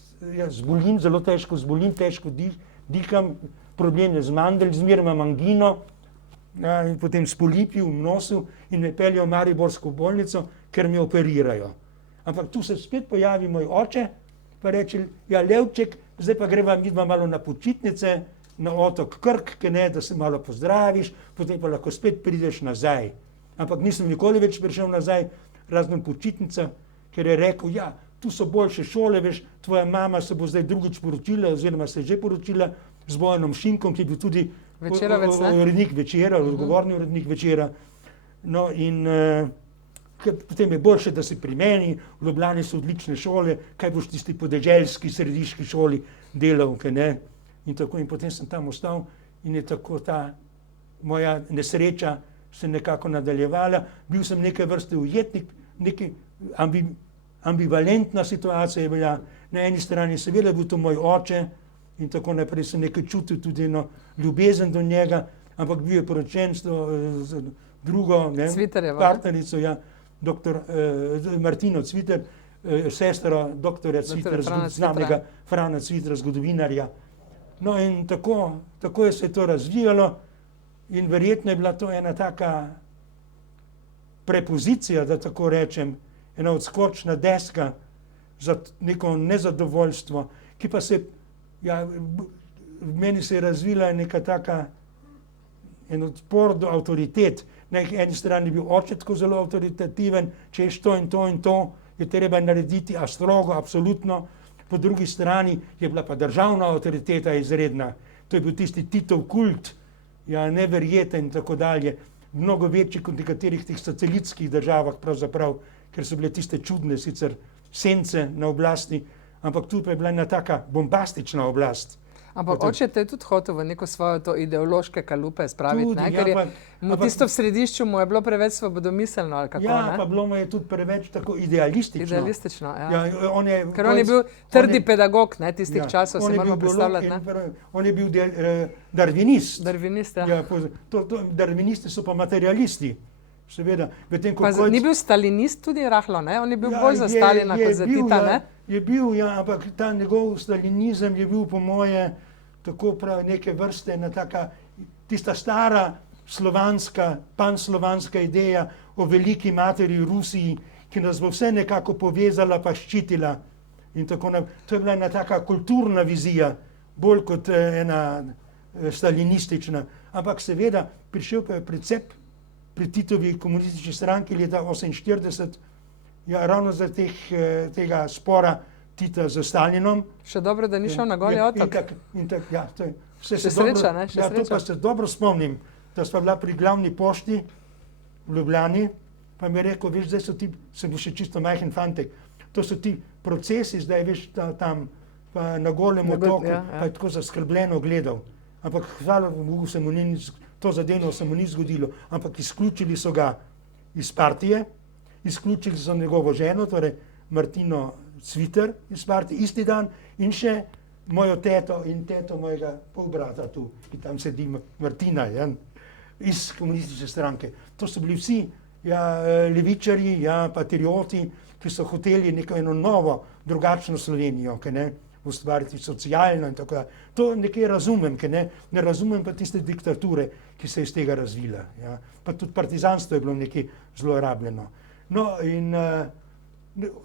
zbolim, zelo težko zbolim, težko diham, probleme z mandrelj, zmeraj imam angino, ja, in potem s polipi v nosu in me peljejo v mariborsko bolnico, ker me operirajo. Ampak tu se spet pojavi moj oče, pa reče, ja, Levček, zdaj pa greva midva malo na počitnice, na otok Krk, da se malo pozdraviš, potem pa lahko spet prideš nazaj. Ampak nisem nikoli več prišel nazaj, razen počitnica, ker je rekel, ja, tu so boljše šole, veš, tvoja mama se bo zdaj drugič poročila, oziroma se je že poročila z Bojanom Šinkom, ki je bil tudi urednik Večera, odgovorni urednik Večera. No in potem je boljše, da si pri meni, v Ljubljani so odlične šole, kaj boš tisti podeželski središki šoli delal, kaj ne. In tako, in potem sem tam ostal in je tako ta moja nesreča se nekako nadaljevala. Bil sem neke vrste ujetnik, neki ambivalentna situacija je bila. Na eni strani seveda bil to moj oče in tako naprej, sem nekaj čutil tudi eno ljubezen do njega, ampak bil je poročen z drugo partnerico, ja, doktor Martino Cviter, sestro doktorja Cvitra, znanega Frana Cvitra, zgodovinarja. No in tako je se to razvijalo in verjetno je bila to ena taka prepozicija, da tako rečem, ena odskočna deska za neko nezadovoljstvo, ki pa se, ja, v meni se je razvila neka taka, en odpor do avtoritet. Na eni strani je bil oče tako zelo avtoritativen, če ješ to in to in to, je treba narediti, a strogo, absolutno. Po drugi strani je bila pa državna avtoriteta izredna. To je bil tisti Titov kult, ja, neverjeten in tako dalje. Mnogo večji kot v nekaterih teh satelitskih državah pravzaprav, ker so bile tiste čudne sicer sence na oblasti, ampak tu pa je bila ena taka bombastična oblast. Ampak oče te je tudi hotel v neko svojo to ideološke kalupe spraviti, ne? Ker je mu tisto v središču mu je bilo preveč svobodomiselno, ali kako, ne? Ja, pa bilo mu je tudi preveč tako idealistično. Idealistično, ja. Ker on je bil trdi pedagog, ne, tistih časov, se moramo predstavljati, ne? On je bil darvinist. Darvinist, ja. Darvinisti so pa materialisti, seveda. Ni bil stalinist tudi rahlo, ne? On je bil bolj za Stalina kot za Tita, ne? Je bil, ja, ampak ta njegov stalinizem je bil po moje tako prav neke vrste, ena taka, tista stara slovanska, panslovanska ideja o veliki materi Rusiji, ki nas bo vse nekako povezala pa ščitila. In tako naprej. To je bila ena taka kulturna vizija, bolj kot ena stalinistična. Ampak seveda prišel pa je precep pri Titovi komunistični stranki leta 1948, ja, ravno za tega spora Tita z Stalinom. Še dobro, da ni šel na Goli otok. Ja, še sreča, ne? Ja, to pa se dobro spomnim, da sva bila pri glavni pošti v Ljubljani, pa mi je rekel, veš, zdaj so ti, sem bil še čisto majhen fantek, to so ti procesi, zdaj veš, tam pa na Golem otoku, pa je tako zaskrbljeno gledal. Ampak hvala Bogu se mu ni, to zadevno se mu ni zgodilo, ampak izključili so ga iz partije, izključili so njegovo ženo, torej Martino Cviter iz partije, isti dan, in še mojo teto in teto mojega polbrata tu, ki tam sedi, Martina, ja, iz komunistične stranke. To so bili vsi, ja, levičarji, ja, patrioti, ki so hoteli neko eno novo, drugačno Slovenijo, ki ne, ustvariti socialno in tako da. To nekaj razumem, ki ne razumem pa tiste diktature, ki se je iz tega razvila, ja. Pa tudi partizanstvo je bilo nekaj zlorabljeno. No in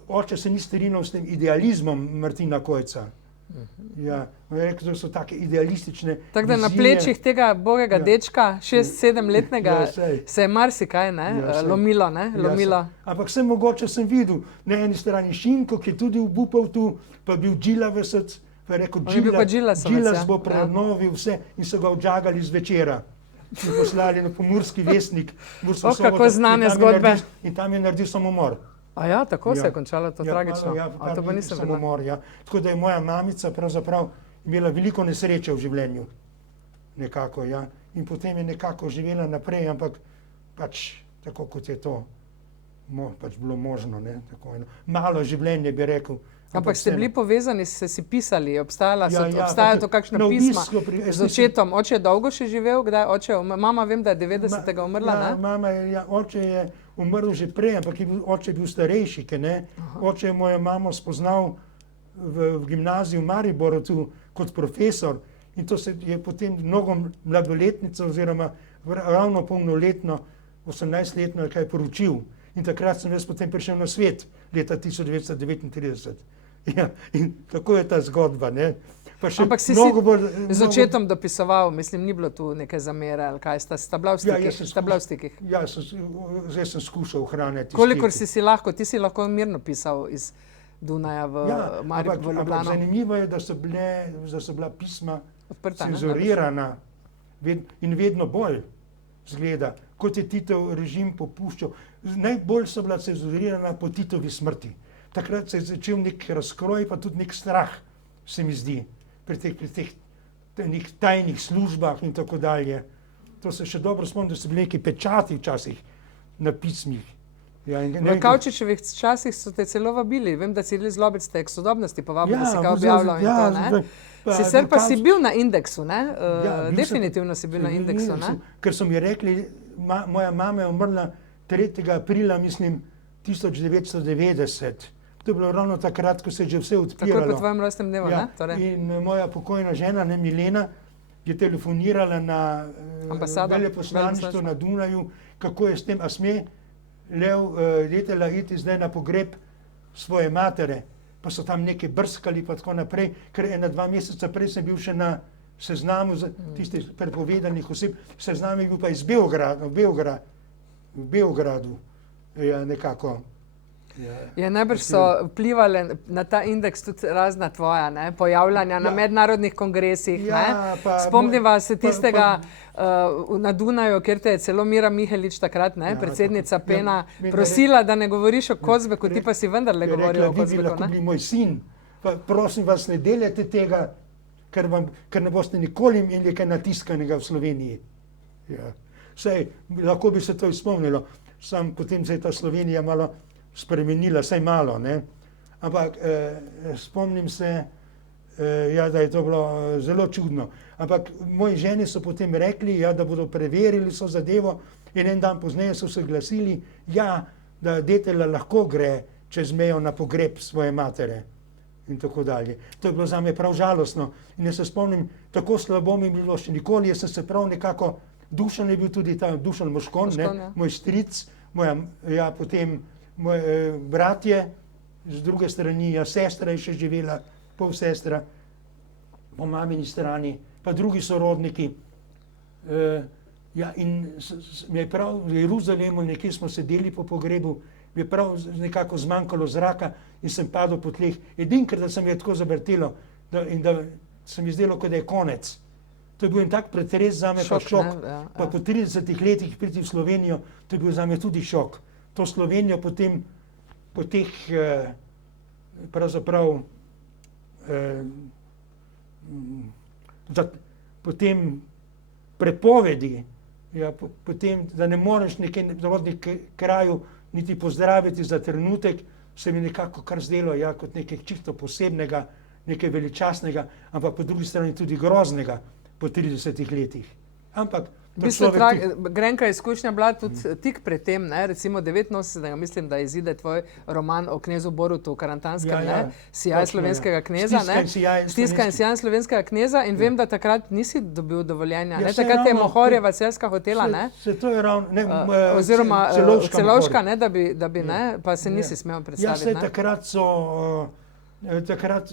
oče se ni strinjal s tem idealizmom Martina Kojca. Ja, rekel, da so take idealistične Tako da na vizije. plečih tega bogega dečka, 6-7-letnega, sej. se je marsikaj sej. lomilo, ne? Lomilo. Ampak mogoče sem videl na eni strani Šinko, ki je tudi obupal tu, pa je bil Džilavesec, pa je rekel, On je bil pa Džilasovec, Džilas ja. bo prenovil vse in so ga odžagali zvečera. In poslali na Pomurski vestnik. Mursko kako Soboto, znane in tam je zgodbe. In tam je naredil samomor. A ja, tako se je končalo to tragično. Ja, A to pa nisem vedela. samomor, ja. Tako da je moja mamica pravzaprav imela veliko nesreče v življenju. Nekako, ja. In potem je nekako živela naprej, ampak pač tako, kot je to pač bilo možno. Ne? Tako, malo življenje bi rekel. Ampak ste bili povezani, ste si pisali, obstajajo to kakšna na pisma obisku z očetom. Oče je dolgo še živel? Kdaj oče? Mama vem, da je 90. umrla, Ja, ne? mama oče je umrl že prej, ampak oče je bil starejši, ne? Oče je mojo mamo spoznal v gimnaziju v Mariboru tu kot profesor in to se je potem mnogo mladoletnico oziroma ravno polnoletno, 18-letno je kaj poročil. In takrat sem jaz potem prišel na svet, leta 1939. Ja, in tako je ta zgodba, ne. Pa še Ampak si z očetom dopisoval, mislim, ni bilo tu neke zamere ali kaj, sta bila v stikih? Ja, zdaj sem skušal ohranjati. Kolikor si lahko, ti si lahko mirno pisal iz Dunaja v Maribor, v Ljubljano. Ampak zanimivo je, da so bila pisma odprta, cenzurirana in vedno bolj zgleda, kot je Titov režim popuščal. Najbolj so bila cenzurirana po Titovi smrti. Takrat se je začel nek razkroj, pa tudi nek strah, se mi zdi, pri teh tajnih službah in tako dalje. To se še dobro spomnim, da so bili neki pečati včasih na pismih. Ja, v Kavčičevih časih so te celo vabili. Vem, da Ciril Zlobec te k Sodobnosti povabil, da si ga objavljal in to, ne? Sicer pa si bil na Indeksu, ne? Definitivno si bil na Indeksu, ne? Ker so mi rekli, moja mama je umrla 3. aprila, mislim, 1990. To je bilo ravno takrat, ko se je že vse odpiralo. Takoj po tvojem rojstnem dnevu, ne? In moja pokojna žena, Milena, je telefonirala na veleposlaništvo na Dunaju, kako je s tem, a sme Lev Detela iti zdaj na pogreb svoje matere. Pa so tam nekaj brskali pa tako naprej, ker 1-2 meseca prej sem bil še na seznamu tistih prepovedanih oseb, seznam je bil pa iz Beograda, v Beogradu, ja, nekako. Ja, najbrž so vplivali na ta indeks tudi razna tvoja pojavljanja na mednarodnih kongresih. Spomniva se tistega na Dunaju, kjer te je celo Mira Mihelič takrat, predsednica PEN-a, prosila, da ne govoriš o Kozbeku, ti pa si vendarle govoril o Kozbeku. Lahko bi moj sin, pa prosim vas, ne delajte tega, ker ne boste nikoli imeli kaj natiskanega v Sloveniji. Saj, lahko bi se to izpomnilo, sam potem se je ta Slovenija malo spremenila, saj malo, ne. Ampak spomnim se, da je to bilo zelo čudno. Ampak moji ženi so potem rekli, da bodo preverili so zadevo in en dan pozneje so se glasili, da Detela lahko gre čez mejo na pogreb svoje matere in tako dalje. To je bilo zame prav žalostno. In jaz se spomnim, tako slabo mi je bilo še nikoli, jaz sem se prav nekako, Dušan je bil tudi ta Dušan Moškon, moj stric, potem moje bratje, z druge strani, sestra je še živela, pol sestra, po mamini strani, pa drugi sorodniki. In mi je prav v Jeruzalemu, nekje smo sedeli po pogrebu, mi je prav nekako zmanjkalo zraka in sem padel po tleh. Edinkrat, da se mi je tako zavrtelo in da se mi zdelo, kot da je konec. To je bil en tak pretres zame, pa šok. Pa po 30 letih priti v Slovenijo, to je bil zame tudi šok. To Slovenijo potem po teh pravzaprav potem prepovedi, potem, da ne moreš nekaj rodnih kraju niti pozdraviti za trenutek, se mi nekako kar zdelo kot nekaj čisto posebnega, nekaj veličastnega, ampak po drugi strani tudi groznega po 30 letih. Ampak grenka izkušnja bila tudi tik pred tem, recimo 89. mislim, da izide tvoj roman o knezu Borutu Karantanskem, Sijaj slovenskega kneza, Stiska in sijaj slovenskega kneza in vem, da takrat nisi dobil dovoljenja, takrat je Mohorjeva Celjska hotela, oziroma Celovška, da bi, pa se nisi smel predstaviti. Takrat so Takrat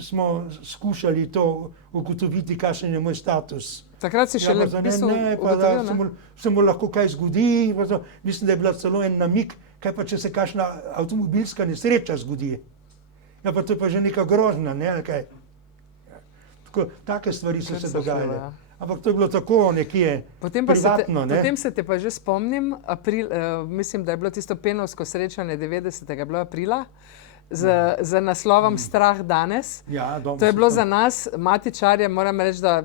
smo skušali to ugotoviti, kakšen je moj status. Takrat si šele v bistvu ugotovil, ne? Se mu lahko kaj zgodi, mislim, da je bila celo en namig, kaj pa če se kakšna avtomobilska nesreča zgodi. Ja, pa to je pa že neka grožnja, ne, ali kaj. Tako, take stvari so se dogajale. Ampak to je bilo tako nekje privatno, ne. Potem se te pa že spomnim, mislim, da je bilo tisto penovsko srečanje 90. je bilo aprila, z naslovom Strah danes. Ja, to je bilo za nas, matičarje, moram reči, da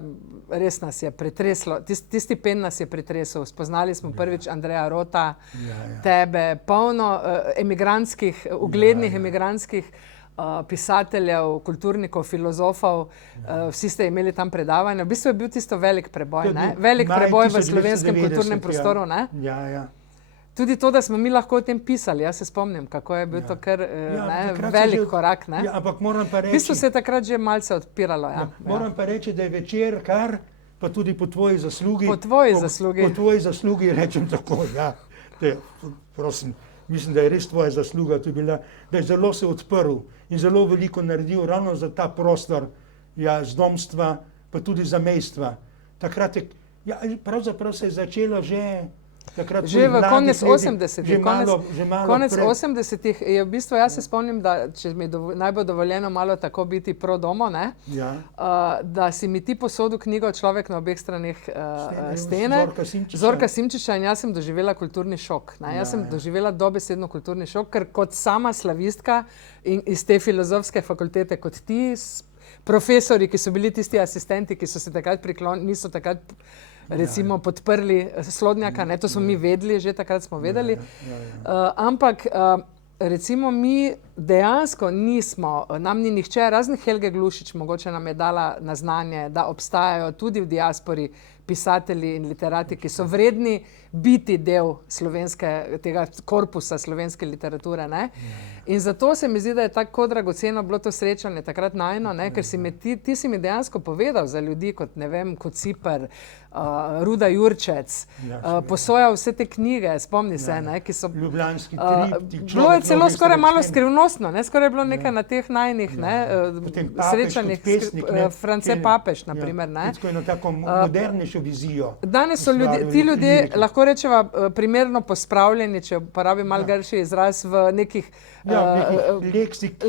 res nas je pretreslo. Tisti pen nas je pretresel. Spoznali smo prvič Andreja Rota, tebe, polno emigrantskih, uglednih emigrantskih pisateljev, kulturnikov, filozofov, vsi ste imeli tam predavanja. V bistvu je bil tisto velik preboj, ne? Velik preboj v slovenskem kulturnem prostoru, ne? Ja. Tudi to, da smo mi lahko o tem pisali, jaz se spomnim, kako je bil to kar velik korak, ne? Ja, ampak moram pa reči... V bistvu se je takrat že malce odpiralo, ja. Moram pa reči, da je Večer kar, pa tudi po tvoji zaslugi... Po tvoji zaslugi. Po tvoji zaslugi, rečem tako, ja. Prosim, mislim, da je res tvoja zasluga to bila, da je zelo se odprl in zelo veliko naredil ravno za ta prostor, ja, zdomstva, pa tudi zamejstva. Takrat je, ja, pravzaprav se je začelo že v konec 80-ih. Konec 80-ih je v bistvu, jaz se spomnim, da če mi naj bo dovoljeno malo tako biti pro domo, ne? Ja. Da si mi ti posodil knjigo Človek na obeh straneh stene. Zorka Simčiča in jaz sem doživela kulturni šok. Jaz sem doživela dobesedno kulturni šok, ker kot sama slavistka in iz te filozofske fakultete, kot ti, profesori, ki so bili tisti asistenti, ki so se takrat niso takrat recimo podprli Slodnjaka, ne, to smo mi vedeli, že takrat smo vedeli. Ampak recimo mi dejansko nismo, nam ni nihče, razen Helge Glušič, mogoče nam je dala na znanje, da obstajajo tudi v diaspori pisatelji in literati, ki so vredni biti del tega korpusa slovenske literature, ne. In zato se mi zdi, da je tako dragoceno bilo to srečanje takrat najno, ne, ker ti si mi dejansko povedal za ljudi kot, ne vem, kot Ciper, Ruda Jurčec, posojal vse te knjige, spomni se, ne, ki so... Ljubljanski triptik. Bilo je celo skoraj malo skrivnostno, ne, skoraj je bilo nekaj na teh najnih, ne, srečanjih, France Papež, na primer, ne. Tako eno tako modernejšo vizijo. Danes so ti ljudje, lahko rečeva, primerno pospravljeni, če uporabim malo grši izraz, v nekih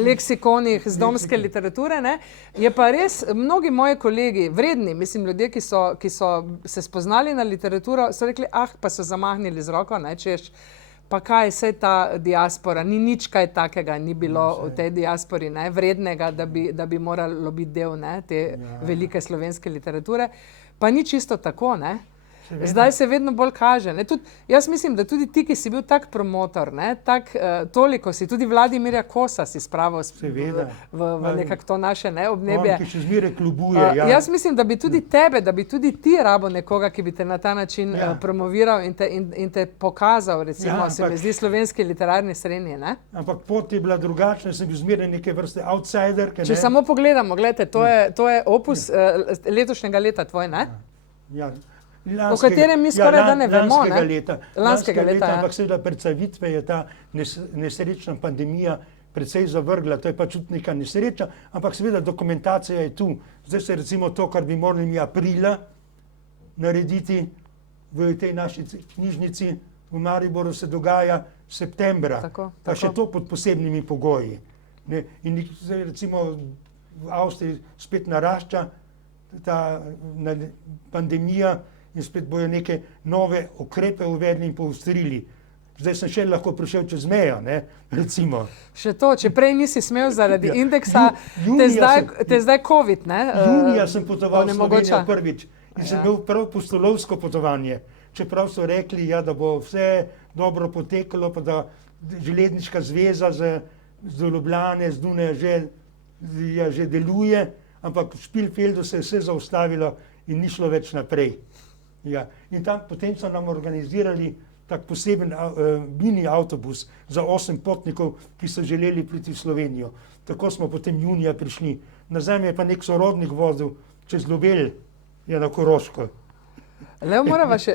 leksikonih z domske literature, ne. Je pa res, mnogi moji kolegi, vredni, mislim, ljudje, ki so se spoznali na literaturo, so rekli, pa so zamahnili z roko, ne, češ, pa kaj, saj ta diaspora, ni nič kaj takega, ni bilo v tej diaspori, ne, vrednega, da bi moralo biti del, ne, te velike slovenske literature. Pa ni čisto tako, ne. Zdaj se vedno bolj kaže. Jaz mislim, da tudi ti, ki si bil tak promotor, toliko si, tudi Vladimirja Kosa si spravil v nekako to naše obnebje. On, ki še zmeraj klubuje. Jaz mislim, da bi tudi tebe, da bi tudi ti rabo nekoga, ki bi te na ta način promoviral in te pokazal, recimo, se mi zdi slovenski literarni srednji, ne? Ampak pot je bila drugačna, sem bil zmeraj neke vrste outsider. Če samo pogledamo, gledajte, to je opus letošnjega leta tvoj, ne? Ja. O katerem mi skoraj da ne vemo, ne? Lanskega leta, ampak seveda predstavitve je ta nesrečna pandemija precej zavrgla, to je pač tudi neka nesreča, ampak seveda dokumentacija je tu. Zdaj se recimo to, kar bi morali aprila narediti v tej naši knjižnici v Mariboru, se dogaja septembra, pa še to pod posebnimi pogoji. In zdaj recimo v Avstriji spet narašča ta pandemija, in spet bojo neke nove ukrepe uvedli in poostrili. Zdaj sem še lahko prišel čez mejo, ne, recimo. Še to, če prej nisi smel zaradi indeksa, te zdaj COVID, ne? Junija sem potoval v Slovenijo prvič in sem imel prav pustolovsko potovanje. Čeprav so rekli, da bo vse dobro potekalo, pa da železniška zveza z Ljubljane, z Dunaja že deluje, ampak v Špilfeldu se je vse zaustavilo in ni šlo več naprej. Ja. In tam potem so nam organizirali tak poseben mini avtobus za 8 potnikov, ki so želeli priti v Slovenijo. Tako smo potem junija prišli. Nazaj je pa nek sorodnik vozil čez Ljubelj, na Koroško. Leo, morava še,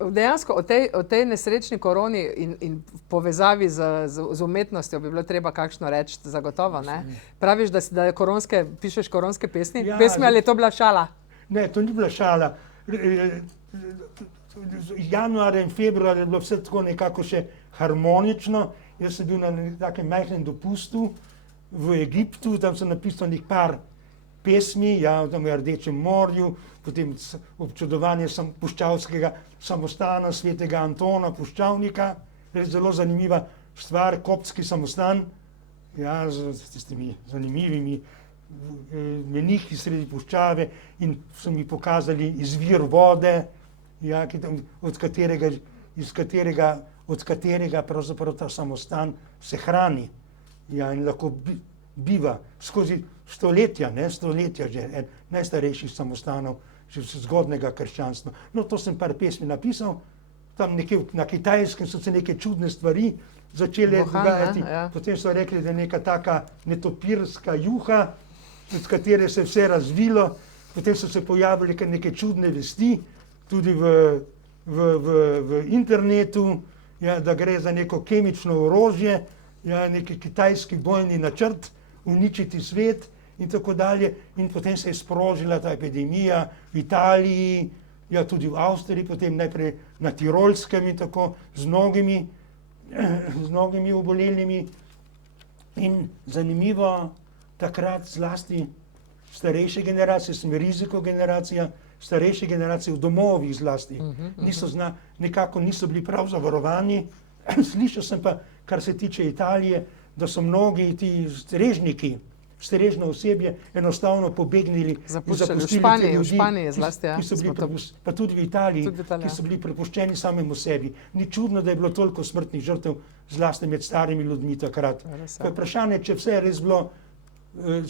dejansko o tej nesrečni koroni in povezavi z umetnostjo bi bilo treba kakšno reči, zagotovo, ne? Praviš, da pišeš koronske pesmi? Ja, Pesmi ali je to bila šala? Ne, to ni bila šala. Januarja in februarja je bilo vse tako nekako še harmonično. Jaz sem bil na takem majhnem dopustu v Egiptu, tam sem napisal par pesmi, ja, tam v Rdečem morju, potem občudovanje puščavskega samostana svetega Antona Puščavnika, zelo zanimiva stvar, koptski samostan, ja, z tistimi zanimivimi menihi sredi puščave in so mi pokazali izvir vode, ja, od katerega pravzaprav ta samostan se hrani, ja, in lahko biva skozi stoletja, že najstarejših samostanov, že zgodnega krščanstva. No, to sem par pesmi napisal, tam nekje na Kitajskem so se neke čudne stvari začele dogajati, ja. Potem so rekli, da je neka taka netopirska juha, od katere se je vse razvilo, potem so se pojavili neke čudne vesti, tudi v internetu, ja, da gre za neko kemično orožje, ja, neki kitajski bojni načrt, uničiti svet in tako dalje. In potem se je sprožila ta epidemija v Italiji, ja, tudi v Avstriji, potem najprej na Tirolskem in tako, z mnogimi obolelimi. In zanimivo, takrat zlasti starejše generacije, sem riziko generacija, starejše generacije v domovih zlasti, nekako niso bili prav zavarovani. Slišal sem pa, kar se tiče Italije, da so mnogi ti strežniki, strežno osebje enostavno pobegnili in zapustili te ljudi, v Španiji zlasti, ja. Pa tudi v Italiji, ki so bili prepuščeni samemu sebi. Ni čudno, da je bilo toliko smrtnih žrtev zlasti med starimi ljudmi takrat. Pa je vprašanje, če vse je res bilo,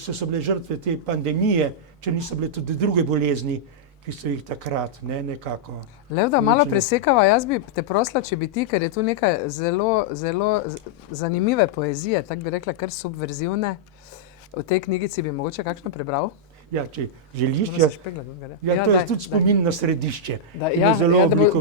so bile žrtve te pandemije, če niso bile tudi druge bolezni, ki so jih takrat nekako. Lev, da malo presekava, jaz bi te prosila, če bi ti, ker je tu nekaj zelo, zelo zanimive poezije, tako bi rekla, kar subverzivne. V tej knjigici bi mogoče kakšno prebral? Ja, če želiš, to je tudi spomin na središče. Da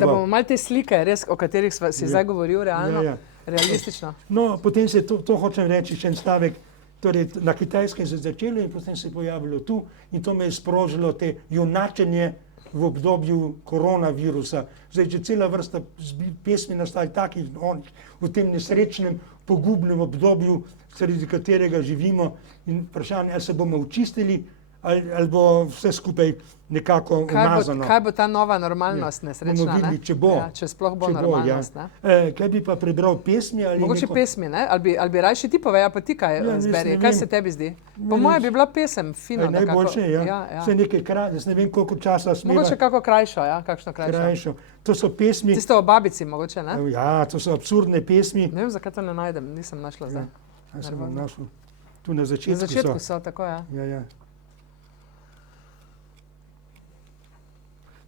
bomo malo te slike, res, o katerih si zdaj govoril, realno, realistično. No, potem se to hočem reči, še en stavek. Torej, na Kitajskem se je začelo in potem se je pojavilo tu in to me je sprožilo te junačenje v obdobju koronavirusa. Zdaj, že cela vrsta pesmi nastaja takih, v tem nesrečnem, pogubnem obdobju, sredi katerega živimo in vprašanje, ali se bomo očistili ali bo vse skupaj nekako umazano. Kaj bo ta nova normalnost nesrečna? Bomo videli, če bo. Ja, če sploh bo normalnost. Kaj bi pa prebral pesmi? Mogoče pesmi, ne? Ali bi rajši ti povedal, pa ti kaj zberi? Kaj se tebi zdi? Po moje bi bila pesem fino. Najboljše, ja. Vse nekaj jaz ne vem, koliko časa smeva. Mogoče kako krajšo, ja, kakšno krajšo. To so pesmi. Tisto o babici mogoče, ne? Ja, to so absurdne pesmi. Ne vem, zakaj to ne najdem, nisem našla zdaj. Ja, sem našel. Tu na začetku so. Na začetku so, tako, ja. Ja.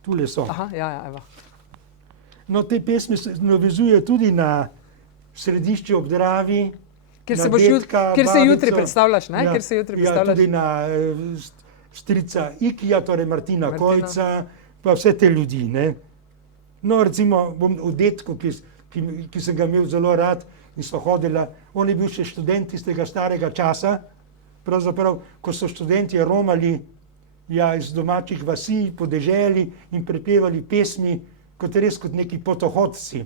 Tule so. Aha, ja, evo. No, te pesmi se navezujejo tudi na središče ob Dravi, kjer se jutri predstavljaš, ne? Kjer se jutri predstavljaš. Ja, tudi na strica Ikija, torej Martina Kojca, pa vse te ljudi, ne. No, recimo, bom v detku, ki sem ga imel zelo rad in sva hodila, on je bil še študent iz tega starega časa, pravzaprav, ko so študenti romali iz domačih vasi, po deželi in prepevali pesmi kot neki potohodci.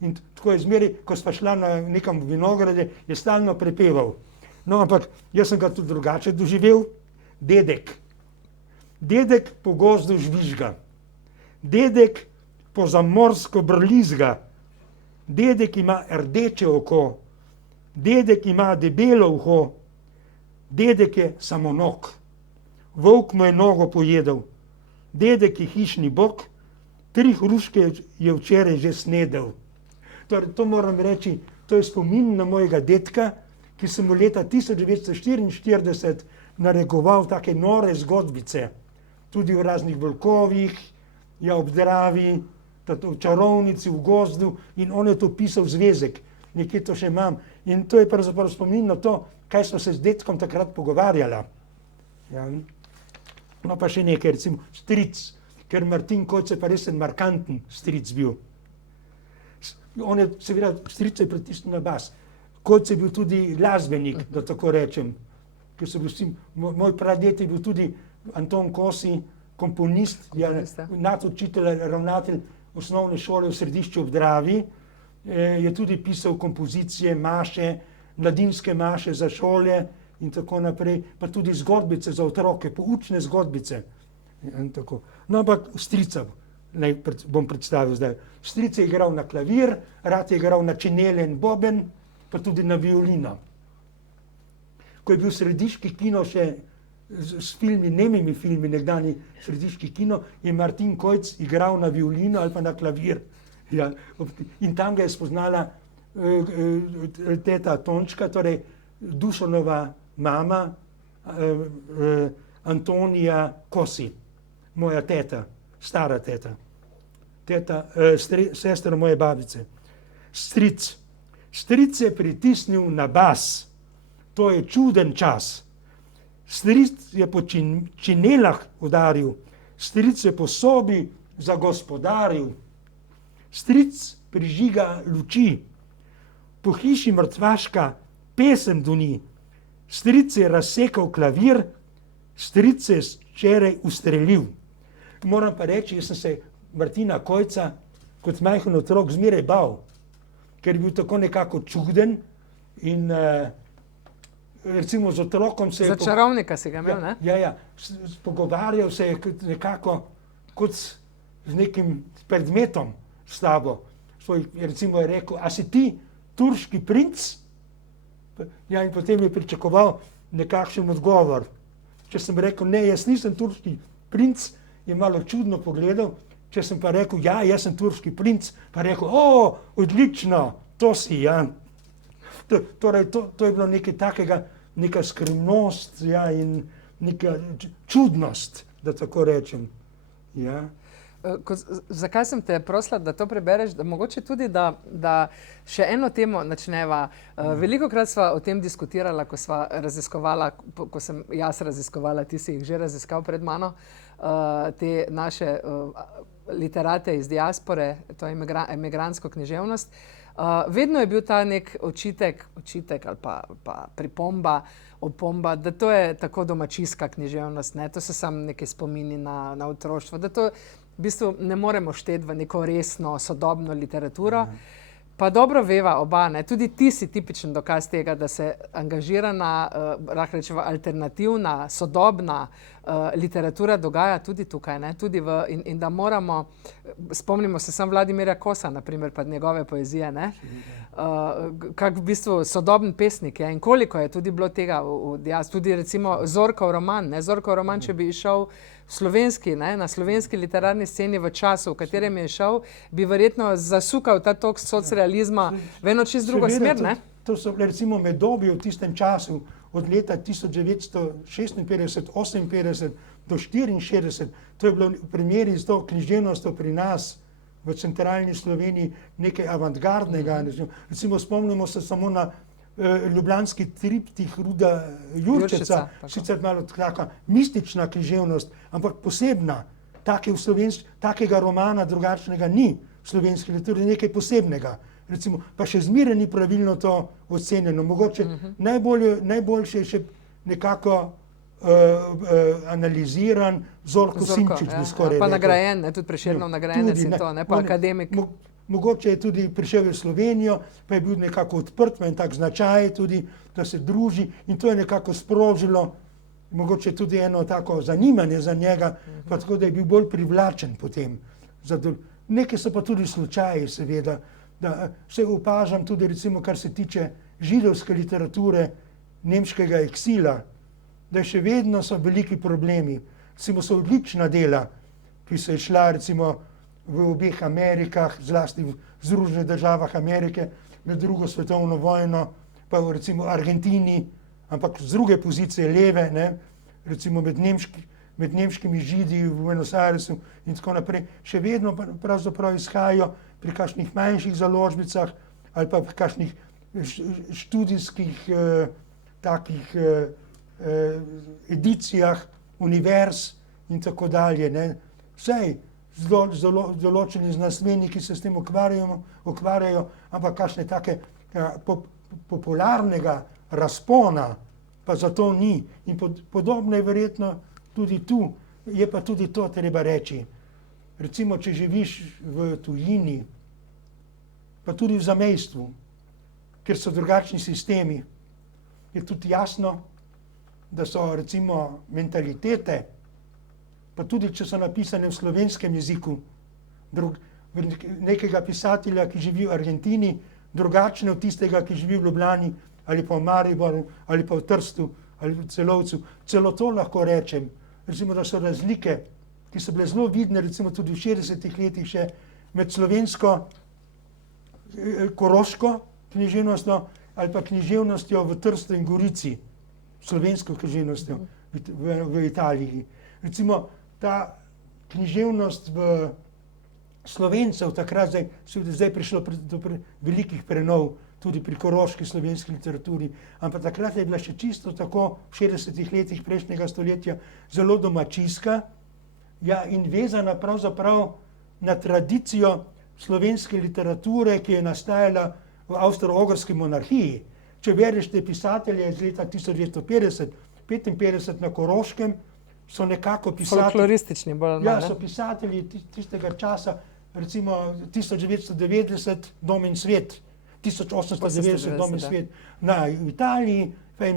In tako je zmeraj, ko sva šla nekam v vinograde, je stalno prepeval. No, ampak jaz sem ga tudi drugače doživel. Dedek. Dedek po gozdu žvižga. Dedek po zamorsko brlizga. Dedek ima rdeče oko. Dedek ima debelo uho. Dedek je samonog. Volk mu je nogo pojedel. Dedek je hišni bog, 3 hruške je včeraj že snedel. Torej, to moram reči, to je spomin na mojega dedka, ki sem mu leta 1944 narekoval take nore zgodbice. Tudi v raznih volkovih, ob Dravi, v čarovnici, v gozdu in on je to pisal zvezek. Nekje to še imam. In to je pravzaprav spomin na to, kaj smo se z dedkom takrat pogovarjala. Ja. No pa še nekaj, recimo stric, ker Martin Kojc je pa res en markanten stric bil. On je seveda strica je pritisnil na bas. Kojc je bil tudi glasbenik, da tako rečem. Ker so bili vsi, moj praded je bil tudi Anton Kosi, komponist, nadučitelj, ravnatelj osnovne šole v Središču ob Dravi. Je tudi pisal kompozicije, maše, mladinske maše za šole in tako naprej, pa tudi zgodbice za otroke, poučne zgodbice. No, ampak strica bom predstavil zdaj. Stric je igral na klavir, rad je igral na činele in boben, pa tudi na violino. Ko je bil središki kino še s filmi, nemimi filmi, nekdani središki kino, je Martin Kojc igral na violino ali pa na klavir. Ja, in tam ga je spoznala teta Tončka, torej Dušanova mama, Antonija Kosi, moja teta, stara teta, sestra moje babice. Stric. Stric je pritisnil na bas. To je čuden čas. Stric je po činelah udaril, stric je po sobi zagospodaril. Stric prižiga luči, po hiši mrtvaška pesem doni. Stric je razsekal klavir, stric je včeraj ustrelil. Moram pa reči, jaz sem se Martina Kojca kot majhen otrok zmeraj bal, ker je bil tako nekako čuden in recimo z otrokom se je... Za čarovnika si ga imel, ne? Ja, pogovarjal se je nekako kot z nekim predmetom s tabo. Recimo je rekel, a si ti turški princ? Ja, in potem je pričakoval nekakšen odgovor. Če sem rekel, ne, jaz nisem turški princ, je malo čudno pogledal. Če sem pa rekel, ja, jaz sem turški princ, pa rekel, odlično, to si, ja. Torej, to je bilo nekaj takega, neka skrivnost, ja, in neka čudnost, da tako rečem. Ja. Zakaj sem te prosila, da to prebereš, da mogoče tudi, da še eno temo načneva. Velikokrat sva o tem diskutirala, ko sva raziskovala, ko sem jaz raziskovala, ti si jih že raziskal pred mano, te naše literate iz diaspore, to je emigrantsko književnost. Vedno je bil ta nek očitek ali pa pripomba, opomba, da to je tako domačijska književnost, ne? To so samo neke spomini na otroštvo, da to v bistvu ne moremo šteti v neko resno, sodobno literaturo. Pa dobro veva oba, ne? Tudi ti si tipičen dokaz tega, da se angažirana, lahko rečeva alternativna, sodobna literatura dogaja tudi tukaj, ne? Tudi in da moramo, spomnimo se sam Vladimirja Kosa, naprimer, pa njegove poezije, ne? Kak v bistvu sodoben pesnik je in koliko je tudi bilo tega tudi recimo Zorkov roman, ne? Zorkov roman, če bi išel slovenski, ne, na slovenski literarni sceni v času, v katerem je šel, bi verjetno zasukal ta tok socrealizma v eno čisto drugo smer, ne? To so bile recimo medobje v tistem času, od leta 1956, 58 do 64. To je bilo v primeri z to književnostjo pri nas v centralni Sloveniji nekaj avantgardnega. Recimo spomnimo se samo na ljubljanski triptih Ruda Jurčeca, sicer malo taka mistična književnost, ampak posebna. Takega romana drugačnega ni v slovenski literaturi, nekaj posebnega. Recimo, pa še zmeraj ni pravilno to ocenjeno. Mogoče najboljše je še nekako analiziran Zorko Simčič, bi skoraj rekel. Pa nagrajen, tudi Prešernov nagrajenec in to, ne, pa akademik. Mogoče je tudi prišel v Slovenijo, pa je bil nekako odprt, ima en tak značaj tudi, da se druži in to je nekako sprožilo mogoče tudi eno tako zanimanje za njega, pa tako, da je bil bolj privlačen potem. Nekaj so pa tudi slučaji, seveda, da se opažam tudi recimo, kar se tiče židovske literature, nemškega eksila, da še vedno so veliki problemi. Recimo so odlična dela, ki so šla recimo v obeh Amerikah, zlasti v Združenih državah Amerike, med drugo svetovno vojno, pa v recimo Argentini, ampak z druge pozicije leve, ne, recimo med nemškimi židi v Buenos Airesu in tako naprej, še vedno pravzaprav izhajajo pri kakšnih manjših založbicah ali pa pri kakšnih študijskih takih edicijah univerz in tako dalje, ne. Sej, določeni znanstveniki se s tem ukvarjajo, ampak kakšne take popularnega razpona pa zato ni. In podobno je verjetno tudi tu, je pa tudi to treba reči. Recimo, če živiš v tujini, pa tudi v zamejstvu, ker so drugačni sistemi, je tudi jasno, da so recimo mentalitete, pa tudi če so napisane v slovenskem jeziku, nekega pisatelja, ki živi v Argentini, drugačne od tistega, ki živi v Ljubljani, ali pa v Mariboru, ali pa v Trstu, ali v Celovcu. Celo to lahko rečem, recimo, da so razlike, ki so bile zelo vidne, recimo tudi v 60-ih letih še med slovensko koroško književnostjo ali pa književnostjo v Trstu in Gorici, slovensko književnostjo v Italiji. Recimo ta književnost v Slovencev takrat, zdaj prišlo do velikih prenov tudi pri koroški slovenski literaturi, ampak takrat je bila še čisto tako v 60-ih letih prejšnjega stoletja zelo domačijska, ja, in vezana pravzaprav na tradicijo slovenske literature, ki je nastajala v Avstro-Ogrski monarhiji. Če bereš te pisatelje iz leta 1955 na Koroškem, so nekako pisatelji... Folkloristični bolj, ja, so pisatelji tistega časa, recimo 1990 Dom in svet, 1890 Dom in svet. Na Italiji pa je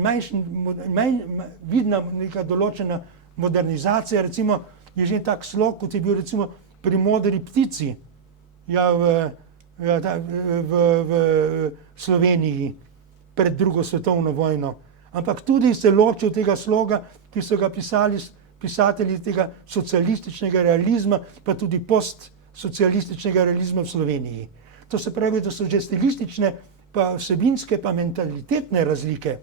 vidna neka določena modernizacija, recimo je že tak slog, kot je bil recimo pri Modri ptici, ja, v Sloveniji pred drugo svetovno vojno. Ampak tudi se loči od tega sloga, ki so ga pisali pisatelji tega socialističnega realizma, pa tudi postsocialističnega realizma v Sloveniji. To se pravi, da so že stilistične, pa vsebinske, pa mentalitetne razlike.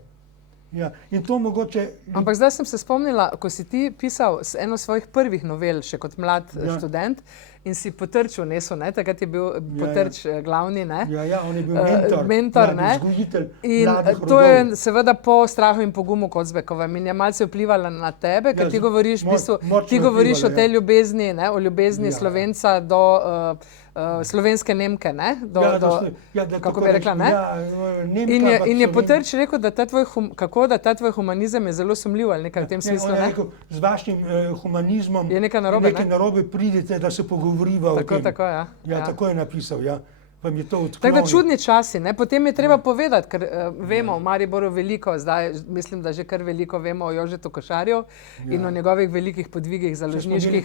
Ja, in to mogoče... Ampak zdaj sem se spomnila, ko si ti pisal eno svojih prvih novel, še kot mlad študent, in si Potrč vnesel, ne? Takrat je bil Potrč glavni, ne? Ja, on je bil mentor, ne? Vzgojitelj in mladih rodov. To je seveda po Strahu in pogumu Kocbekovem in je malce vplivala na tebe, ker ti govoriš, ti govoriš o tej ljubezni, ne? O ljubezni Slovenca do slovenske Nemke, ne? Kako bi rekla, ne? In je Potrč rekel, da ta tvoj humanizem je zelo sumljiv ali nekaj v tem smislu, ne? Z vašim humanizmom je nekaj narobe, pridite, da se pogovoriva o tem. Tako, ja. Ja, tako je napisal, ja. Pa mi je to odklonil. Tako da čudni časi, ne? Potem je treba povedati, ker vemo v Mariboru veliko, zdaj mislim, da že kar veliko vemo o Jožetu Košarju in o njegovih velikih podvigih založniških.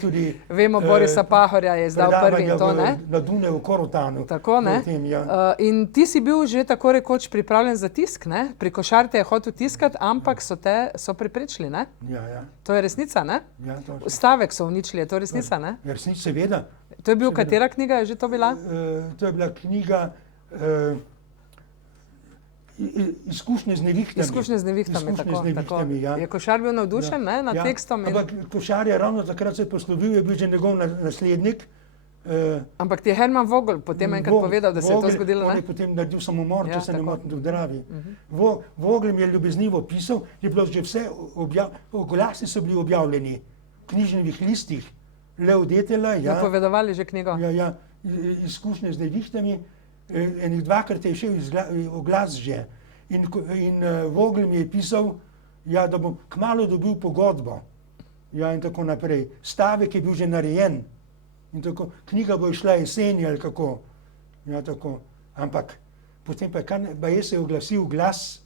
Vemo, Borisa Pahorja je izdal prvi in to, ne? Na Dunaju, v Korotanu. Tako, ne? In ti si bil že tako rekoč pripravljen za tisk, ne? Pri Košar te je hotel tiskati, ampak so preprečili, ne? Ja. To je resnica, ne? Ja, točno. Stavek so uničili, je to resnica, ne? Resnica, seveda. To je bil, katera knjiga je že to bila? To je bila knjiga Izkušnje z nevihtami. Izkušnje z nevihtami, tako. Ja. Je Košar bil navdušen, ne, nad tekstom? Ampak Košar je ravno takrat se poslovil, je bil že njegov naslednik. Ampak ti je Herman Vogel potem enkrat povedal, da se je to zgodilo, ne? On je potem naredil samomor, če se ne motim, v Dravi. Vogel mi je ljubeznivo pisal, je bilo že vse oglasi so bili objavljeni v knjižnih listih. Lev Detela, ja. Napovedovali že knjigo. Ja, Izkušnje z nevihtami. Enih dvakrat je šel oglas že. In Vogel mi je pisal, ja, da bom kmalu dobil pogodbo. Ja, in tako naprej. Stavek je bil že narejen. In tako, knjiga bo išla jeseni ali kako. Ja, tako. Ampak potem pa je se oglasil glas,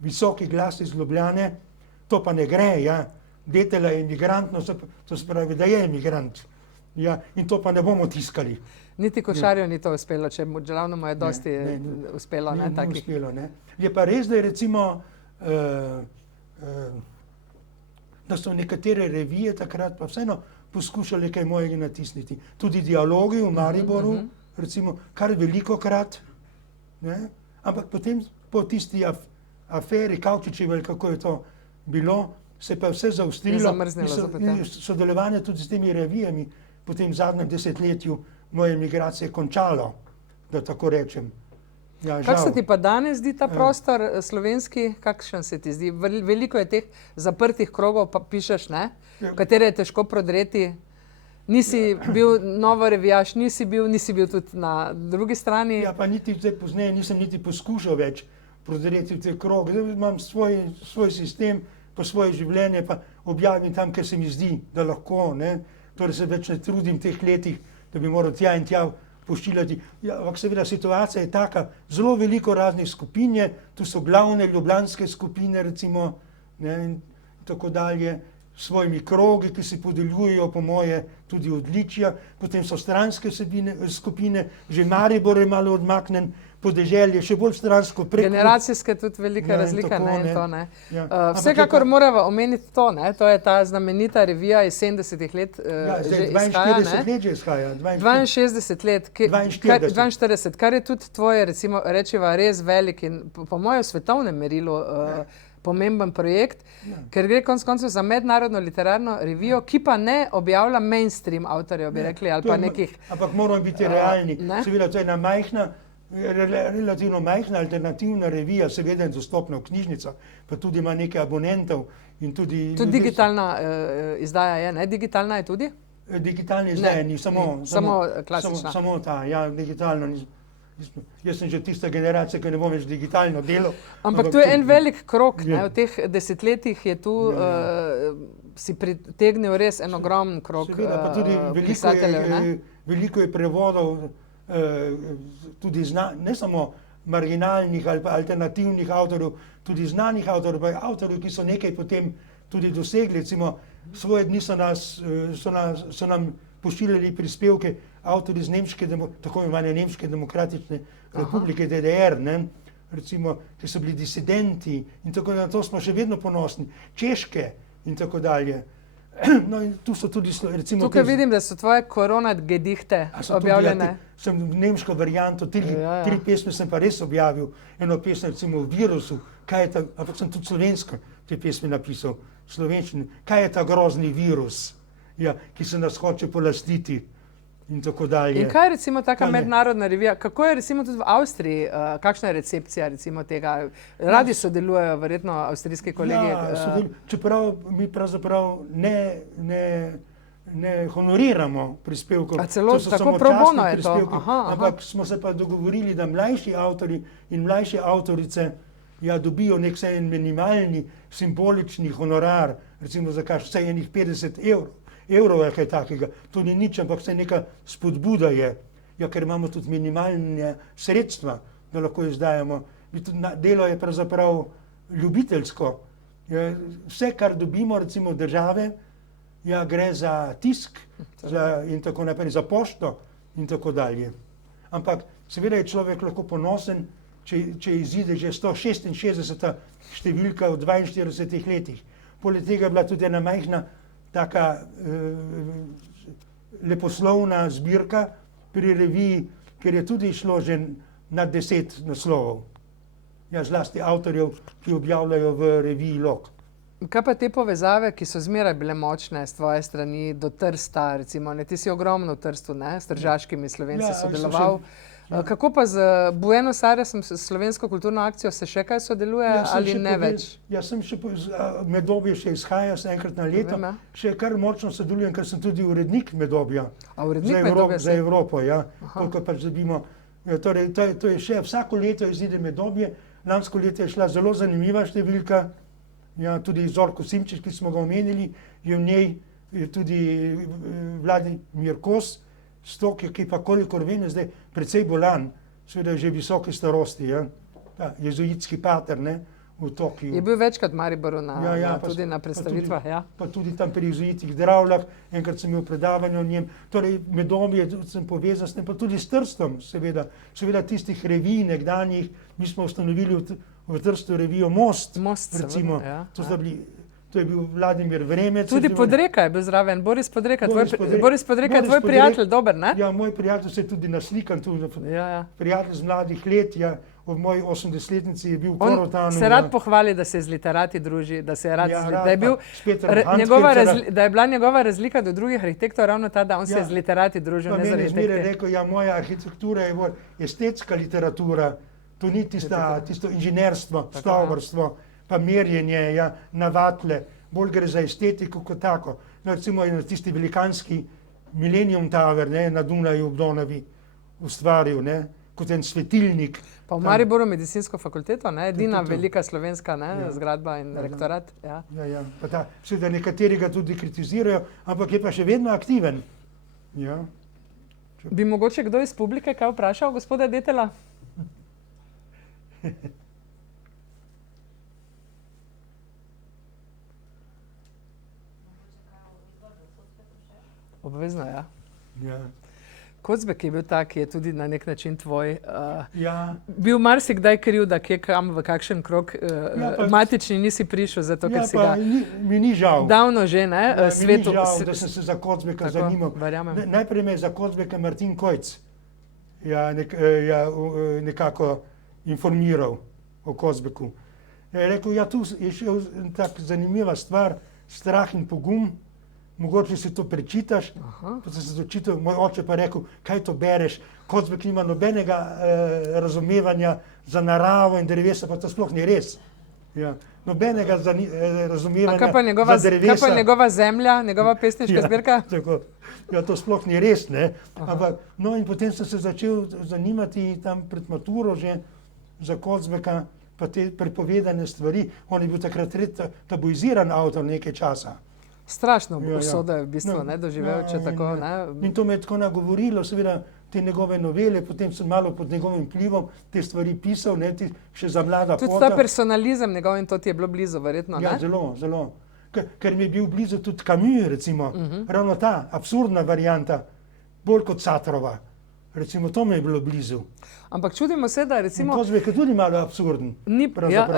visoki glas iz Ljubljane, to pa ne gre, ja. Detela je emigrant, no, to se pravi, da je emigrant. Ja, in to pa ne bomo tiskali. Niti Košarju ni to uspelo, če ravno mu je dosti uspelo. Ne, uspelo, ne. Je pa res, da je recimo, da so nekatere revije takrat pa vseeno poskušali kaj mojega natisniti. Tudi dialogi v Mariboru, recimo, kar velikokrat, ne. Ampak potem po tisti aferi Kavčičevi, kako je to bilo, se pa vse zaustrilo in sodelovanje tudi s temi revijami potem v zadnjem desetletju moje emigracije končalo, da tako rečem. Ja, kako se ti pa danes zdi ta prostor slovenski, kakšen se ti zdi? Veliko je teh zaprtih krogov, pa pišeš, ne? V katere je težko prodreti. Nisi bil novorevijaš, nisi bil tudi na drugi strani. Ja, pa niti pozneje nisem niti poskušal več prodreti v te krog. Zdaj imam svoj sistem, pa svoje življenje, pa objavim tam, ker se mi zdi, da lahko, ne. Torej se več ne trudim v teh letih, da bi moral tja in tja pošiljati. Ja, ampak seveda situacija je taka, zelo veliko raznih skupin je, tu so glavne ljubljanske skupine recimo, ne, in tako dalje, s svojimi krogi, ki si podeljujejo po moje tudi odličja, potem so stranske skupine, že Maribor je malo odmaknen, podeželje še bolj stransko preko. Generacijske tudi velika razlika, tako, ne, in to, ne. Ja. Vsekakor moramo omeniti to, ne, to je ta znamenita revija iz 70 let že izhaja, ne. 42 let že izhaja. 62 let, 42, kar je tudi tvoje, recimo, rečeva, res velik in po mojem svetovnem merilu pomemben projekt, ker gre konec koncev za mednarodno literarno revijo, ki pa ne objavlja mainstream avtorjev, bi rekli, ali pa nekih... Ampak moramo biti realni. Seveda, to je ena majhna, relativno majhna alternativna revija, seveda je dostopna v knjižnicah, pa tudi ima nekaj abonentov in tudi... Tudi digitalna izdaja je, ne? Digitalna je tudi? Digitalna izdaja ni, samo klasična. Samo ta, ja, digitalno ni. Jaz sem že tista generacija, ki ne bom več digitalno delal. Ampak to je en velik krog, ne? V teh desetletjih je tu si pritegnil res en ogromen krog pisateljev, ne? Veliko je prevodov tudi ne samo marginalnih ali pa alternativnih avtorjev, tudi znanih avtorjev, pa avtorjev, ki so nekaj potem tudi dosegli. Recimo, svoje dni so nam pošiljali prispevke avtorji iz tako imenovane Nemške demokratične republike DDR, ne, recimo, ki so bili disidenti in tako dalje, na to smo še vedno ponosni. Češke in tako dalje. No in tu so tudi, recimo... Tukaj vidim, da so tvoje Corona-Gedichte objavljene. Sem nemško varianto, tri pesme sem pa res objavil. Eno pesme, recimo, o virusu, ampak sem tudi slovensko te pesme napisal, slovenščine. Kaj je ta grozni virus, ki se nas hoče polastiti in tako dalje. In kaj je recimo taka mednarodna revija? Kako je recimo tudi v Avstriji, kakšna je recepcija recimo tega? Radi sodelujejo verjetno avstrijski kolegi? Ja, čeprav mi pravzaprav ne honoriramo prispevkov. A celo tako pro bono je to? Ampak smo se pa dogovorili, da mlajši avtori in mlajše avtorice dobijo nek minimalni simbolični honorar, recimo za vsaj enih 50 evrov je kaj takega. To ni nič, ampak vse neka spodbuda je, ker imamo tudi minimalne sredstva, da lahko izdajamo. Delo je pravzaprav ljubiteljsko. Vse, kar dobimo, recimo države, gre za tisk in tako naprej, za pošto in tako dalje. Ampak seveda je človek lahko ponosen, če izide že 166. številka v 42 letih. Poleg tega je bila tudi ena majhna taka leposlovna zbirka pri reviji, ker je tudi šlo že na 10 naslovov. Zlasti avtorjev, ki objavljajo v reviji Lok. Kaj pa te povezave, ki so zmeraj bile močne s tvoje strani do Trsta, recimo, ti si ogromno v Trstu, ne, s tržaškimi Slovenci sodeloval. Kako pa z Buenos Airesom, s Slovensko kulturno akcijo, se še kaj sodeluje ali ne več? Jaz sem še, Medobje še izhaja enkrat na leto, še kar močno sodelujem, ker sem tudi urednik Medobja. A urednik Medobja za Evropo, ja. Koliko pač dobimo. Torej, to je še, vsako leto izide Medobje. Lansko leto je šla zelo zanimiva številka, tudi Zorko Simčič, ki smo ga omenili, je v njej tudi Vladimir Kos, ki pa kolikor vem, je zdaj precej bolan, seveda je že visoke starosti, jezuitski pater, ne, v Tokiju. Je bil večkrat v Mariboru tudi na predstavitvah, Pa tudi tam pri jezuitih Dravljah, enkrat sem imel predavanje o njem, torej Medobje sem povezan s tem, pa tudi s Trstom, seveda tistih revij nekdanjih, mi smo ustanovili v Trstu revijo Most, recimo, to je bil Vladimir Vremec. Tudi Podreka je bil zraven, Boris Podreka, tvoj prijatelj, dober, ne? Ja, moj prijatelj se je tudi naslikan, prijatelj z mladih let, v moji 80-letnici je bil v Korotanu. On se rad pohvali, da se z literati druži, da se je rad, da je bila njegova razlika do drugih arhitektov ravno ta, da on se je z literati družil, ne z arhitekti. Meni je zmeraj rekel, moja arhitektura je bolj estetska literatura, to ni tisto inženirstvo, stavbarstvo, pa merjenje, na vatle, bolj gre za estetiko kot tako. Recimo tisti velikanski Millennium Tower, ne, na Dunaju ob Donavi ustvaril, ne, kot en svetilnik. Pa v Mariboru medicinsko fakulteto, ne? Edina To. velika slovenska, ne? Ja. Zgradba in rektorat. Ja. Ja. Pa seveda nekateri ga tudi kritizirajo, ampak je pa še vedno aktiven. Ja. Bi mogoče kdo iz publike kaj vprašal gospoda Detela? Obvezno, ja. Ja. Kocbek je bil tak, ki je tudi na nek način tvoj. Ja. Bil marsikdaj kriv, da kje kam v kakšen krog matični nisi prišel, zato ker si ga mi ni žal. davno že, ne, svetu. Mi ni žal, da sem se za Kocbeka zanimal. Najprej me je za Kocbeka Martin Kojc nekako informiral o Kocbeku. Je rekel, ja, tu je še tak zanimiva stvar, Strah in pogum. Mogoče si to prečitaš, pa sem se dočital, moj oče pa rekel, kaj to bereš, Kocbek nima nobenega razumevanja za naravo in drevesa, pa to sploh ni res. Ja. Nobenega razumevanja za drevesa. Kaj pa njegova zemlja, njegova pesniška zbirka? Tako, ja, to sploh ni res, ne. Ampak, no in potem sem se začel zanimati tam pred maturo že za Kocbeka, pa te prepovedane stvari. On je bil takrat tabuiziran avtor nekaj časa. Strašno usodo je v bistvu doživel, če tako. In to me je tako nagovorilo, seveda te njegove novele, potem sem malo pod njegovim vplivom te stvari pisal, ne, še za mlada pota. Tudi ta personalizem njegov in to ti je bilo blizu, verjetno, ne? Ja, zelo, zelo. Ker mi je bil blizu tudi Camus, recimo, ravno ta absurdna varianta, bolj kot Satrova. Recimo, to mi je bilo blizu. Ampak čudimo se, da recimo... Kocbek je tudi malo absurden.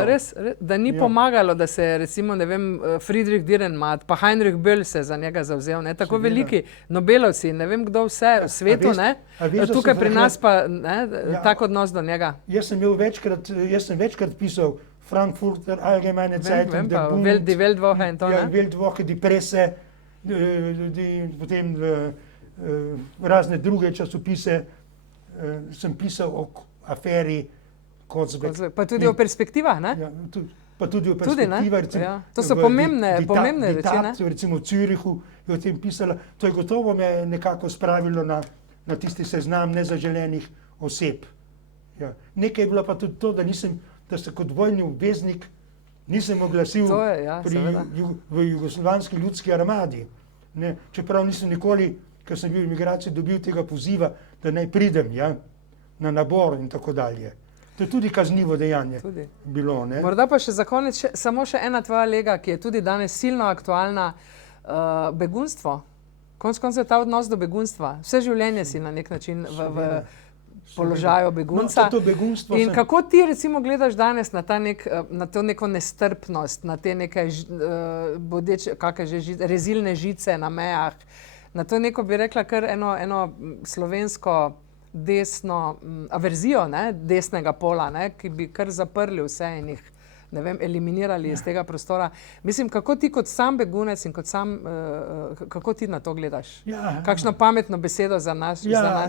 Res, da ni pomagalo, da se je recimo, ne vem, Friedrich Dürrenmatt, pa Heinrich Böll se za njega zavzel, ne, tako veliki Nobelovci, ne vem kdo vse v svetu, ne, tukaj pri nas pa, ne, tak odnos do njega. Jaz sem večkrat pisal Frankfurter Allgemeine Zeitung, Der Bund, Die Weltwoche in to, ne? Ja, Weltwoche, Die Presse, potem razne druge časopise, sem pisal o aferi Kocbek. Pa tudi o perspektivah, ne? Ja, pa tudi o perspektivah. Ja. To so pomembne reči, ne? Recimo v Zürichu je o tem pisala. To je gotovo me nekako spravilo na tisti seznam nezaželenih oseb. Ja. Nekaj je bilo pa tudi to, da se kot vojni obveznik nisem oglasil v jugoslovanski ljudski armadi. Ne? Čeprav nisem nikoli, ker sem bil v imigraciji, dobil tega poziva, da naj pridem, ja, na nabor in tako dalje. To je tudi kaznivo dejanje bilo, ne. Morda pa še za konec samo še ena tvoja lega, ki je tudi danes silno aktualna, begunstvo. Konec koncev ta odnos do begunstva. Vse življenje si na nek način v položaju begunca. In kako ti recimo gledaš danes na to neko nestrpnost, na te neke bodeče, rezilne žice na mejah, na to neko, bi rekla, kar eno slovensko desno averzijo, ne, desnega pola, ne, ki bi kar zaprli vse in jih, ne vem, eliminirali iz tega prostora. Mislim, kako ti kot sam begunec in kot sam, kako ti na to gledaš? Ja. Kakšno pametno besedo za nas? Ja,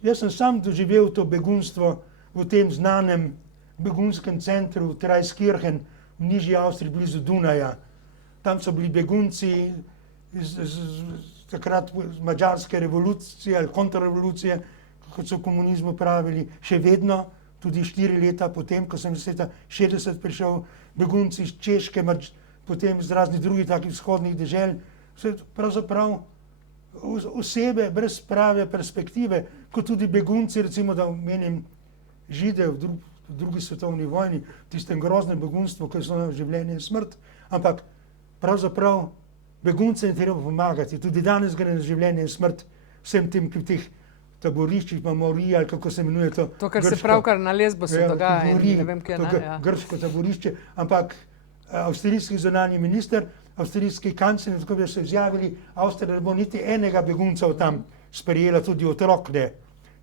jaz sem sam doživel to begunstvo v tem znanem begunskem centru Traiskirchen v Nižji Avstriji, blizu Dunaja. Tam so bili begunci takrat madžarske revolucije ali kontrarevolucije, kot so v komunizmu pravili, še vedno, tudi 4 leta potem, ko sem leta 60 prišel, begunci iz Češke, potem iz raznih drugih takih vzhodnih dežel, pravzaprav osebe brez prave perspektive, kot tudi begunci, recimo, da omenim Žide v drugi svetovni vojni, v tistem groznem begunstvu, ko so življenje in smrt, ampak pravzaprav beguncem je treba pomagati. Tudi danes gre na življenje in smrt vsem tem, ki v teh taboriščih, pa Moriji, ali kako se imenuje to. To, kar se pravkar na Lesbosu dogaja, ne vem, kje ne. Grško taborišče, ampak avstrijski zunanji minister, avstrijski kancler, tako da so izjavili, Avstrija ne bo niti enega begunca tam sprejela, tudi otrok ne.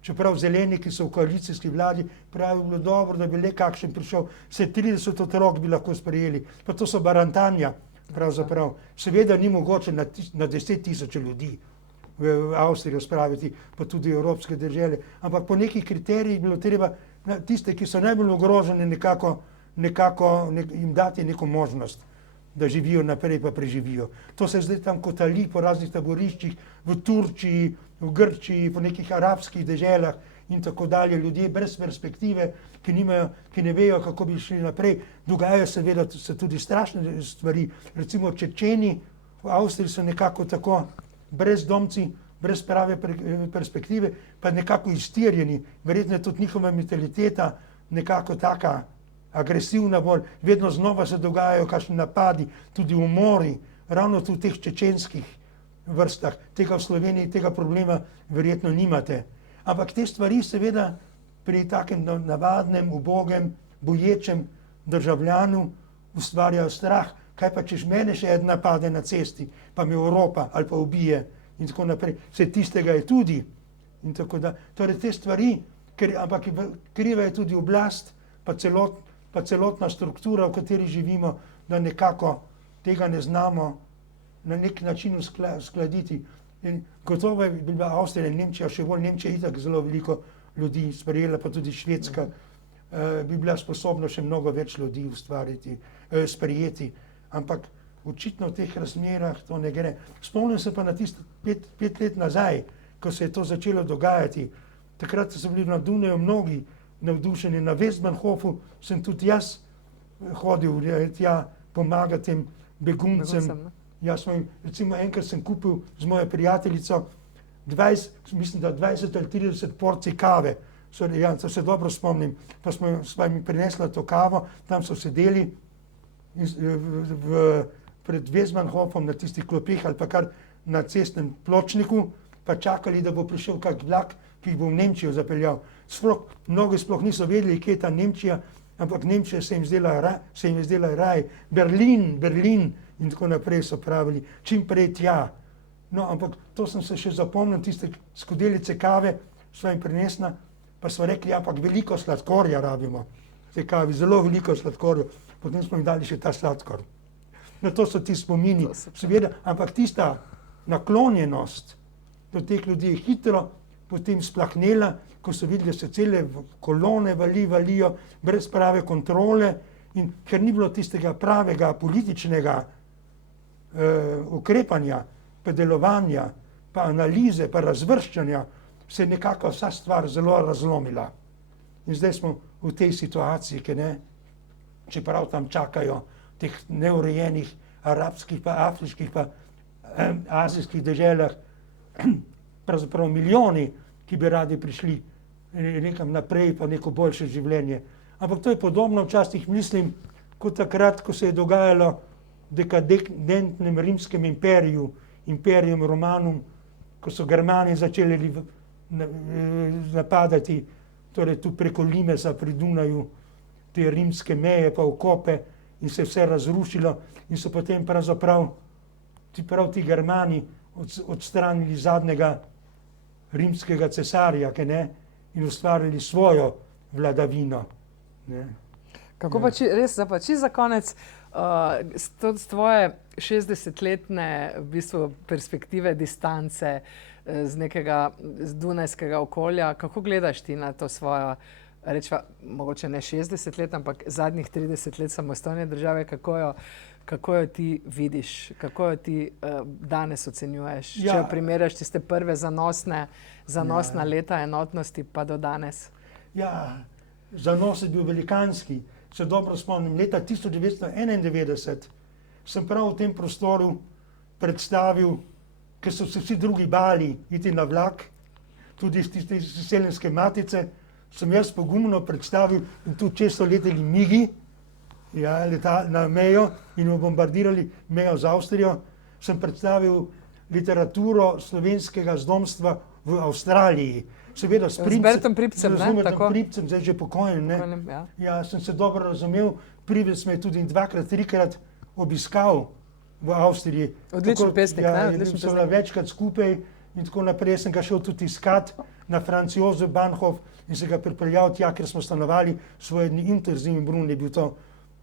Čeprav zeleni, ki so v koalicijski vladi, pravi, bilo dobro, da bi le kakšen prišel, vse 30 otrok bi lahko sprejeli. Pa to so barantanja. Pravzaprav, seveda ni mogoče na 10.000 ljudi v Avstrijo spraviti, pa tudi evropske države, ampak po nekih kriterijih bilo treba tiste, ki so najbolj ogroženi, nekako jim dati neko možnost. da živijo naprej pa preživijo. To se zdaj tam kotali po raznih taboriščih, v Turčiji, v Grčiji, po nekih arabskih deželah in tako dalje. Ljudje brez perspektive, ki ne vejo, kako bi šli naprej. Dogajajo seveda se tudi strašne stvari. Recimo Čečeni v Avstriji so nekako tako brezdomci, brez prave perspektive, pa nekako iztirjeni. Verjetno je tudi njihova mentaliteta nekako taka agresivna bolj. Vedno znova se dogajajo kakšni napadi, tudi umori, ravno tudi v teh čečenskih vrstah. Tega v Sloveniji, tega problema verjetno nimate. Ampak te stvari seveda pri takem navadnem, ubogem, boječem državljanu ustvarjajo strah. Kaj pa, če mene še eden napade na cesti, pa me Evropa ali pa ubije in tako naprej. Vse tistega je tudi. In tako da, torej te stvari, ampak kriva je tudi oblast, pa celotna struktura, v kateri živimo, da nekako tega ne znamo na nek način uskladiti. In gotovo bi bila Avstrija in Nemčija, še bolj Nemčija itak zelo veliko ljudi sprejela, pa tudi Švedska, bi bila sposobna še mnogo več ljudi sprejeti. Ampak očitno v teh razmerah to ne gre. Spomnim se pa na tiste 5 let nazaj, ko se je to začelo dogajati. Takrat so bili na Dunaju mnogi navdušeni. Na Westbahnhofu sem tudi jaz hodil tja pomagati tem beguncem. Recimo enkrat sem kupil z mojo prijateljico 20 ali 30 porcij kave. To se dobro spomnim. Pa sva mi prinesla to kavo, tam so sedeli pred Westbahnhofom na tistih klopeh ali pa kar na cestnem pločniku, pa čakali, da bo prišel kak vlak, ki jih bo v Nemčijo zapeljal. Mnogi sploh niso vedeli, kje je ta Nemčija, ampak Nemčija se jim je zdela raj. Berlin in tako naprej so pravili, čim prej tja. No, ampak to sem se še zapomnil, tiste skodelice kave sva jim prinesla, pa sva rekli, ampak veliko sladkorja rabimo. Te kavi, zelo veliko sladkorja. Potem smo jim dali še ta sladkor. No, to so ti spomini, seveda, ampak tista naklonjenost do teh ljudi je hitro potem splahnela, ko so videli, da se cele kolone valijo, brez prave kontrole, in ker ni bilo tistega pravega političnega ukrepanja, pa delovanja, pa analize, pa razvrščanja, se je nekako vsa stvar zelo razlomila. In zdaj smo v tej situaciji, ki ne, čeprav tam čakajo v teh neurejenih arabskih, pa afriških, pa azijskih deželah, pravzaprav milijoni, ki bi radi prišli nekam naprej, pa neko boljše življenje. Ampak to je podobno včasih, mislim, kot takrat, ko se je dogajalo v dekadentnem rimskem imperiju, Imperium Romanum, ko so Germani začeli napadati, torej tu preko Limesa pri Dunaju, te rimske meje pa okope, in se je vse razrušilo in so potem pravzaprav ti Germani odstranili zadnjega rimskega cesarja, in ustvarili svojo vladavino. Ne. Kako pa res, za konec, z tvoje 60-letne v bistvu perspektive, distance, z nekega dunajskega okolja, kako gledaš ti na to svojo, rečva, mogoče ne 60 let, ampak zadnjih 30 let samostojne države, kako jo ti vidiš, kako jo ti danes ocenjuješ, če jo primerjaš tiste prve zanosna leta enotnosti pa do danes? Ja, zanos je bil velikanski. Se dobro spomnim, leta 1991 sem prav v tem prostoru predstavil, ker so se vsi drugi bali iti na vlak, tudi iz tiste izseljenske matice, sem jaz pogumno predstavil, in tu če so leteli migi, na mejo in bombardirali mejo z Avstrijo, sem predstavil literaturo slovenskega zdomstva v Avstraliji. Seveda s Bertom Pripcem, ne? Tako? Pripcem, zdaj že pokojen, ne? Ja, sem se dobro razumel. Pripec me je tudi 2-krat, 3-krat obiskal v Avstriji. Odličen pesnik, ne? Odličen pesnik. Sem bila večkrat skupaj in tako naprej. Sem ga šel tudi iskat na Franz Josef Bahnhof in se ga pripeljal tja, ker smo stanovali svoj Interzim Brun, je bil to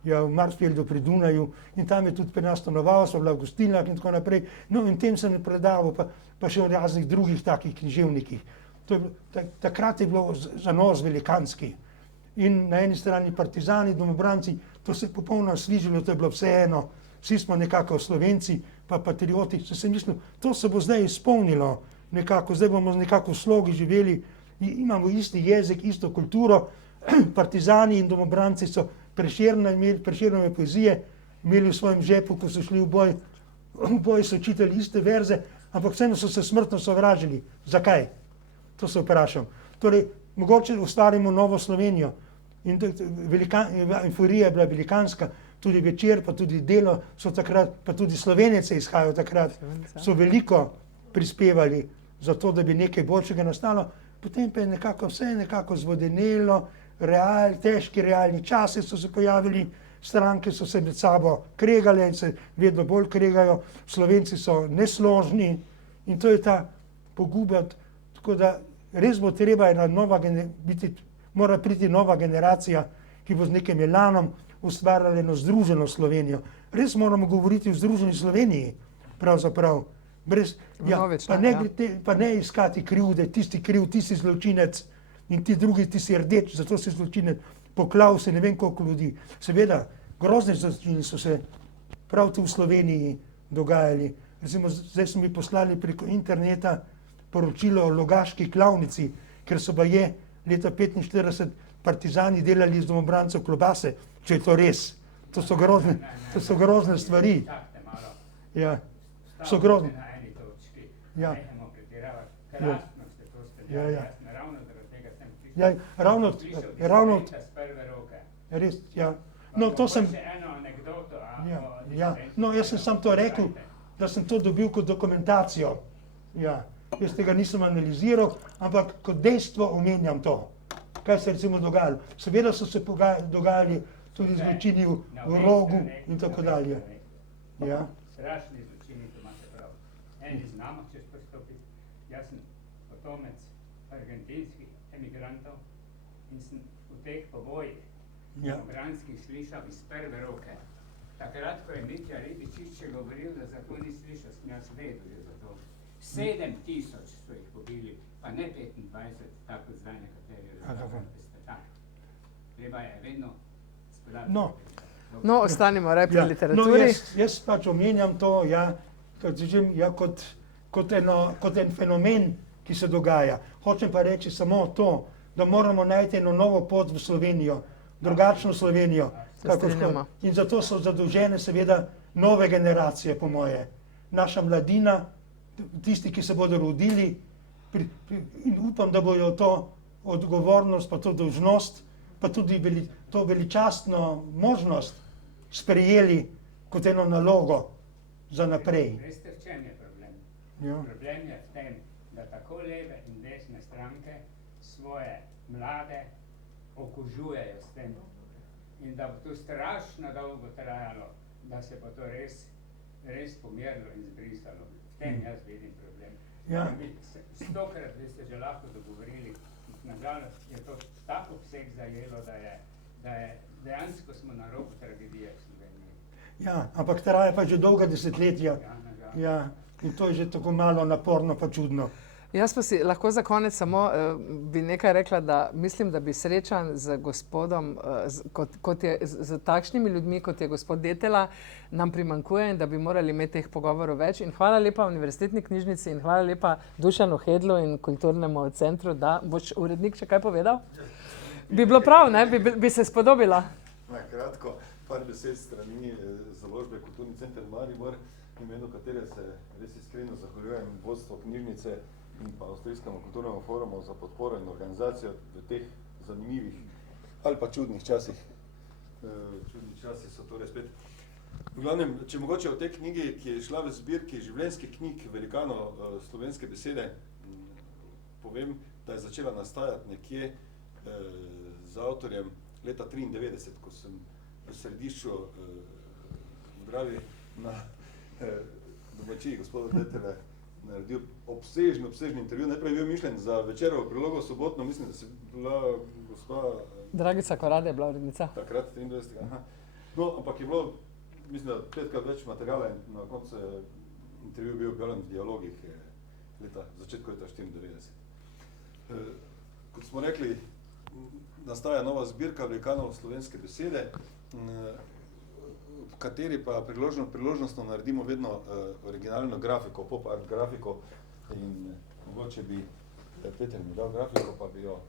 v Marsfeldu pri Dunaju, in tam je tudi pri nas stanoval, so bila v gostilnah in tako naprej. No, in tem sem predaval, pa še v raznih drugih takih književnikih. Takrat je bilo zanos velikanski. In na eni strani partizani, domobranci, to se je popolnoma svižilo, to je bilo vseeno, vsi smo nekako Slovenci, pa patrioti, sem mislil, to se bo zdaj izpolnilo nekako, zdaj bomo nekako v slogi živeli, imamo isti jezik, isto kulturo, partizani in domobranci so Prešernove poezije imeli v svojem žepu, ko so šli v boj so čitali iste verze, ampak vseeno so se smrtno sovražili. Zakaj? To se vprašam. Torej, mogoče ustvarimo novo Slovenijo. In euforija je bila velikanska, tudi Večer, pa tudi Delo so takrat, pa tudi Slovenece izhajajo takrat, so veliko prispevali za to, da bi nekaj boljšega nastalo, potem pa je nekako vse nekako zvodenelo, težki realni časi so se pojavili, stranke so se med sabo kregale in se vedno bolj kregajo, Slovenci so nesložni in to je ta poguba, tako da res bo treba mora priti nova generacija, ki bo z nekim elanom ustvarjala eno združeno Slovenijo. Res moramo govoriti o združeni Sloveniji, pravzaprav. Pa ne iskati krivde, tisti kriv, ti si zločinec in ti drugi, ti si rdeč, zato si zločinec, poklav se ne vem koliko ljudi. Seveda, grozne zločine so se prav tu v Sloveniji dogajali. Recimo, zdaj so mi poslali preko interneta poročilo o Logaški klavnici, ker so baje leta 1945 partizani delali iz domobrancev klobase, če je to res. To so grozne stvari. Ja, so grozne. Ja. Ja, ravno res, ja. No, to sem... Ja. No, jaz sem samo to rekel, da sem to dobil kot dokumentacijo. Ja. Jaz tega nisem analiziral, ampak kot dejstvo omenjam to, kaj se recimo dogajalo. Seveda so se dogajali tudi zločini v Rogu in tako dalje. Ja. Strašni zločini, to imate prav. Eni znamo čez postopiti. Jaz sem potomec argentinskih emigrantov in sem v teh povojih domobranskih slišal iz prve roke. Takrat, ko je Mitja Ribičič še govoril, da za to ni slišal, sem jaz vedel za to. 7000 so jih pobili, pa ne 25, tako zdaj nekateri razpravljate. Treba je vedno spodati. No, ostanimo pri literaturi. Jaz pač omenjam to, kot en fenomen, ki se dogaja. Hočem pa reči samo to, da moramo najti eno novo pot v Slovenijo, drugačno Slovenijo. In zato so zadolžene seveda nove generacije, po moje. Naša mladina, tisti, ki se bodo rodili, in upam, da bojo to odgovornost, pa to dolžnost, pa tudi to veličastno možnost sprejeli kot eno nalogo za naprej. Veste, v čem je problem? Ja. Problem je v tem, da tako leve in desne stranke svoje mlade okužujejo s tem. In da bo to strašno dolgo trajalo, da se bo to res pomerilo in zbrisalo. V tem jaz vidim problem. Ja. 100krat bi se že lahko dogovorili. Nažalost je to tako obseg zajelo, da je dejansko smo na robu tragedije v Sloveniji. Ja, ampak traja pa že dolga desetletja. Ja, in to je že tako malo naporno pa čudno. Jaz pa si lahko za konec samo bi nekaj rekla, da mislim, da bi srečan z gospodom, z takšnimi ljudmi, kot je gospod Detela, nam primanjkuje in da bi morali imeti teh pogovorov več. In hvala lepa Univerzitetni knjižnici in hvala lepa Dušanu Hedlu in Kulturnemu centru, da boš urednik še kaj povedal. Bi bilo prav, ne? Bi se spodobila. Kratko, par besed strani založbe Kulturni center Maribor, v imenu katere se res iskreno zahvaljujem vodstvo knjižnice in pa Avstrijskemu kulturnemu forumu za podporo in organizacijo v teh zanimivih ali pa čudnih časih. Čudni časi so torej spet. V glavnem, če mogoče o tej knjigi, ki je šla v zbirki življenjskih knjig velikano slovenske besede, povem, da je začela nastajati nekje z avtorjem leta 1993, ko sem v središču Dravi na domačiji gospoda Detele naredil obsežni intervju. Najprej je bil mišljen za Večerovo prilogo sobotno, mislim, da si bila gospa... Dragica Korade je bila urednica. Takrat, 23. Aha. No, ampak je bilo, mislim, da 5krat več materijala in na koncu intervju bil objavljen v dialogih začetku leta 1994. Kot smo rekli, nastaja nova zbirka velikanov slovenske besede, kateri pa priložnostno naredimo vedno originalno grafiko, pop art grafiko in mogoče bi Peter mi dal grafiko, pa bi jo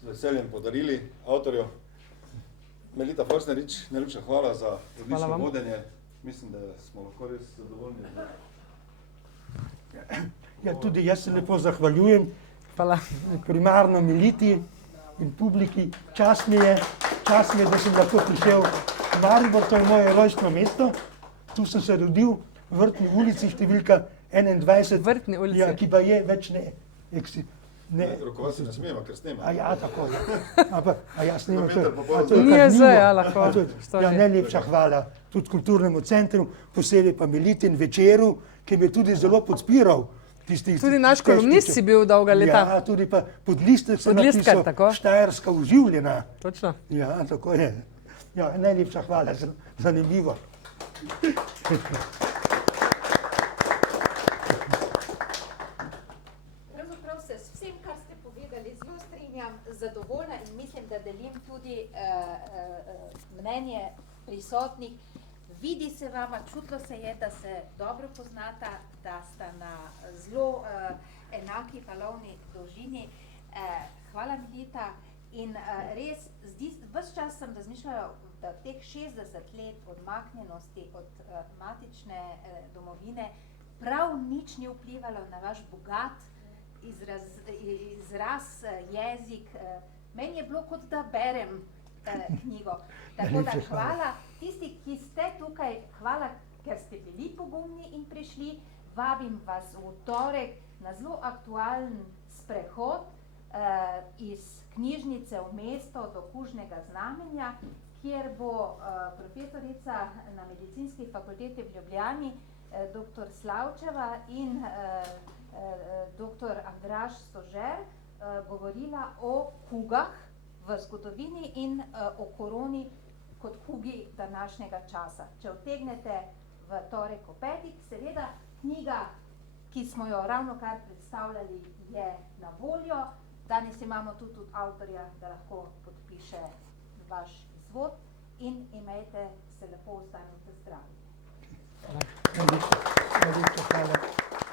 z veseljem podarili avtorju. Melita Forsnerič, najlepša hvala za odlično vodenje. Mislim, da smo lahko res zadovoljni. Ja, tudi jaz se lepo zahvaljujem. Hvala. Primarno Meliti in publiki. Čast mi je, da sem lahko prišel v Maribor, to je moje rojstno mesto. Tu sem se rodil, v Vrtni ulici, številka 21. Vrtni ulici. Ja, ki pa je več ne. Rokovati se ne smemo, ker snema. A ja, tako je. A ja, snema. Nije zdaj, ja, lahko. Ja, najlepša hvala tudi Kulturnemu centru, posebej pa Meliti in Večeru, ki me tudi zelo podpiral. Tudi naš kolumnist si bil dolga leta. Ja, tudi pa podlistek sem napisal, Štajerska uživljena. Točno. Ja, tako je. Ja, najlepša hvala, zanimivo. Pravzaprav se s vsem, kar ste povedali, zelo strinjam, zadovoljna in mislim, da delim tudi mnenje prisotnih. Vidi se vama, čutilo se je, da se dobro poznata, da sta na zelo enaki valovni dolžini. Hvala, Melita. In res, ves čas sem razmišljala, da teh 60 let odmaknjenosti od matične domovine prav nič ni vplivalo na vaš bogat izraz, jezik. Meni je bilo, kot da berem knjigo. Tako da hvala. Tisti, ki ste tukaj, hvala, ker ste bili pogumni in prišli. Vabim vas v torek na zelo aktualen sprehod iz knjižnice v mesto do Kužnega znamenja, kjer bo profesorica na Medicinski fakulteti v Ljubljani, dr. Slavčeva in dr. Andraž Stožer govorila o kugah v zgodovini in o koroni kot kugi današnjega časa. Če utegnete v torek o 5, seveda knjiga, ki smo jo ravnokar predstavljali, je na voljo. Danes imamo tudi avtorja, da lahko podpiše vaš izvod in imejte se lepo, ostanite zdravi. Hvala.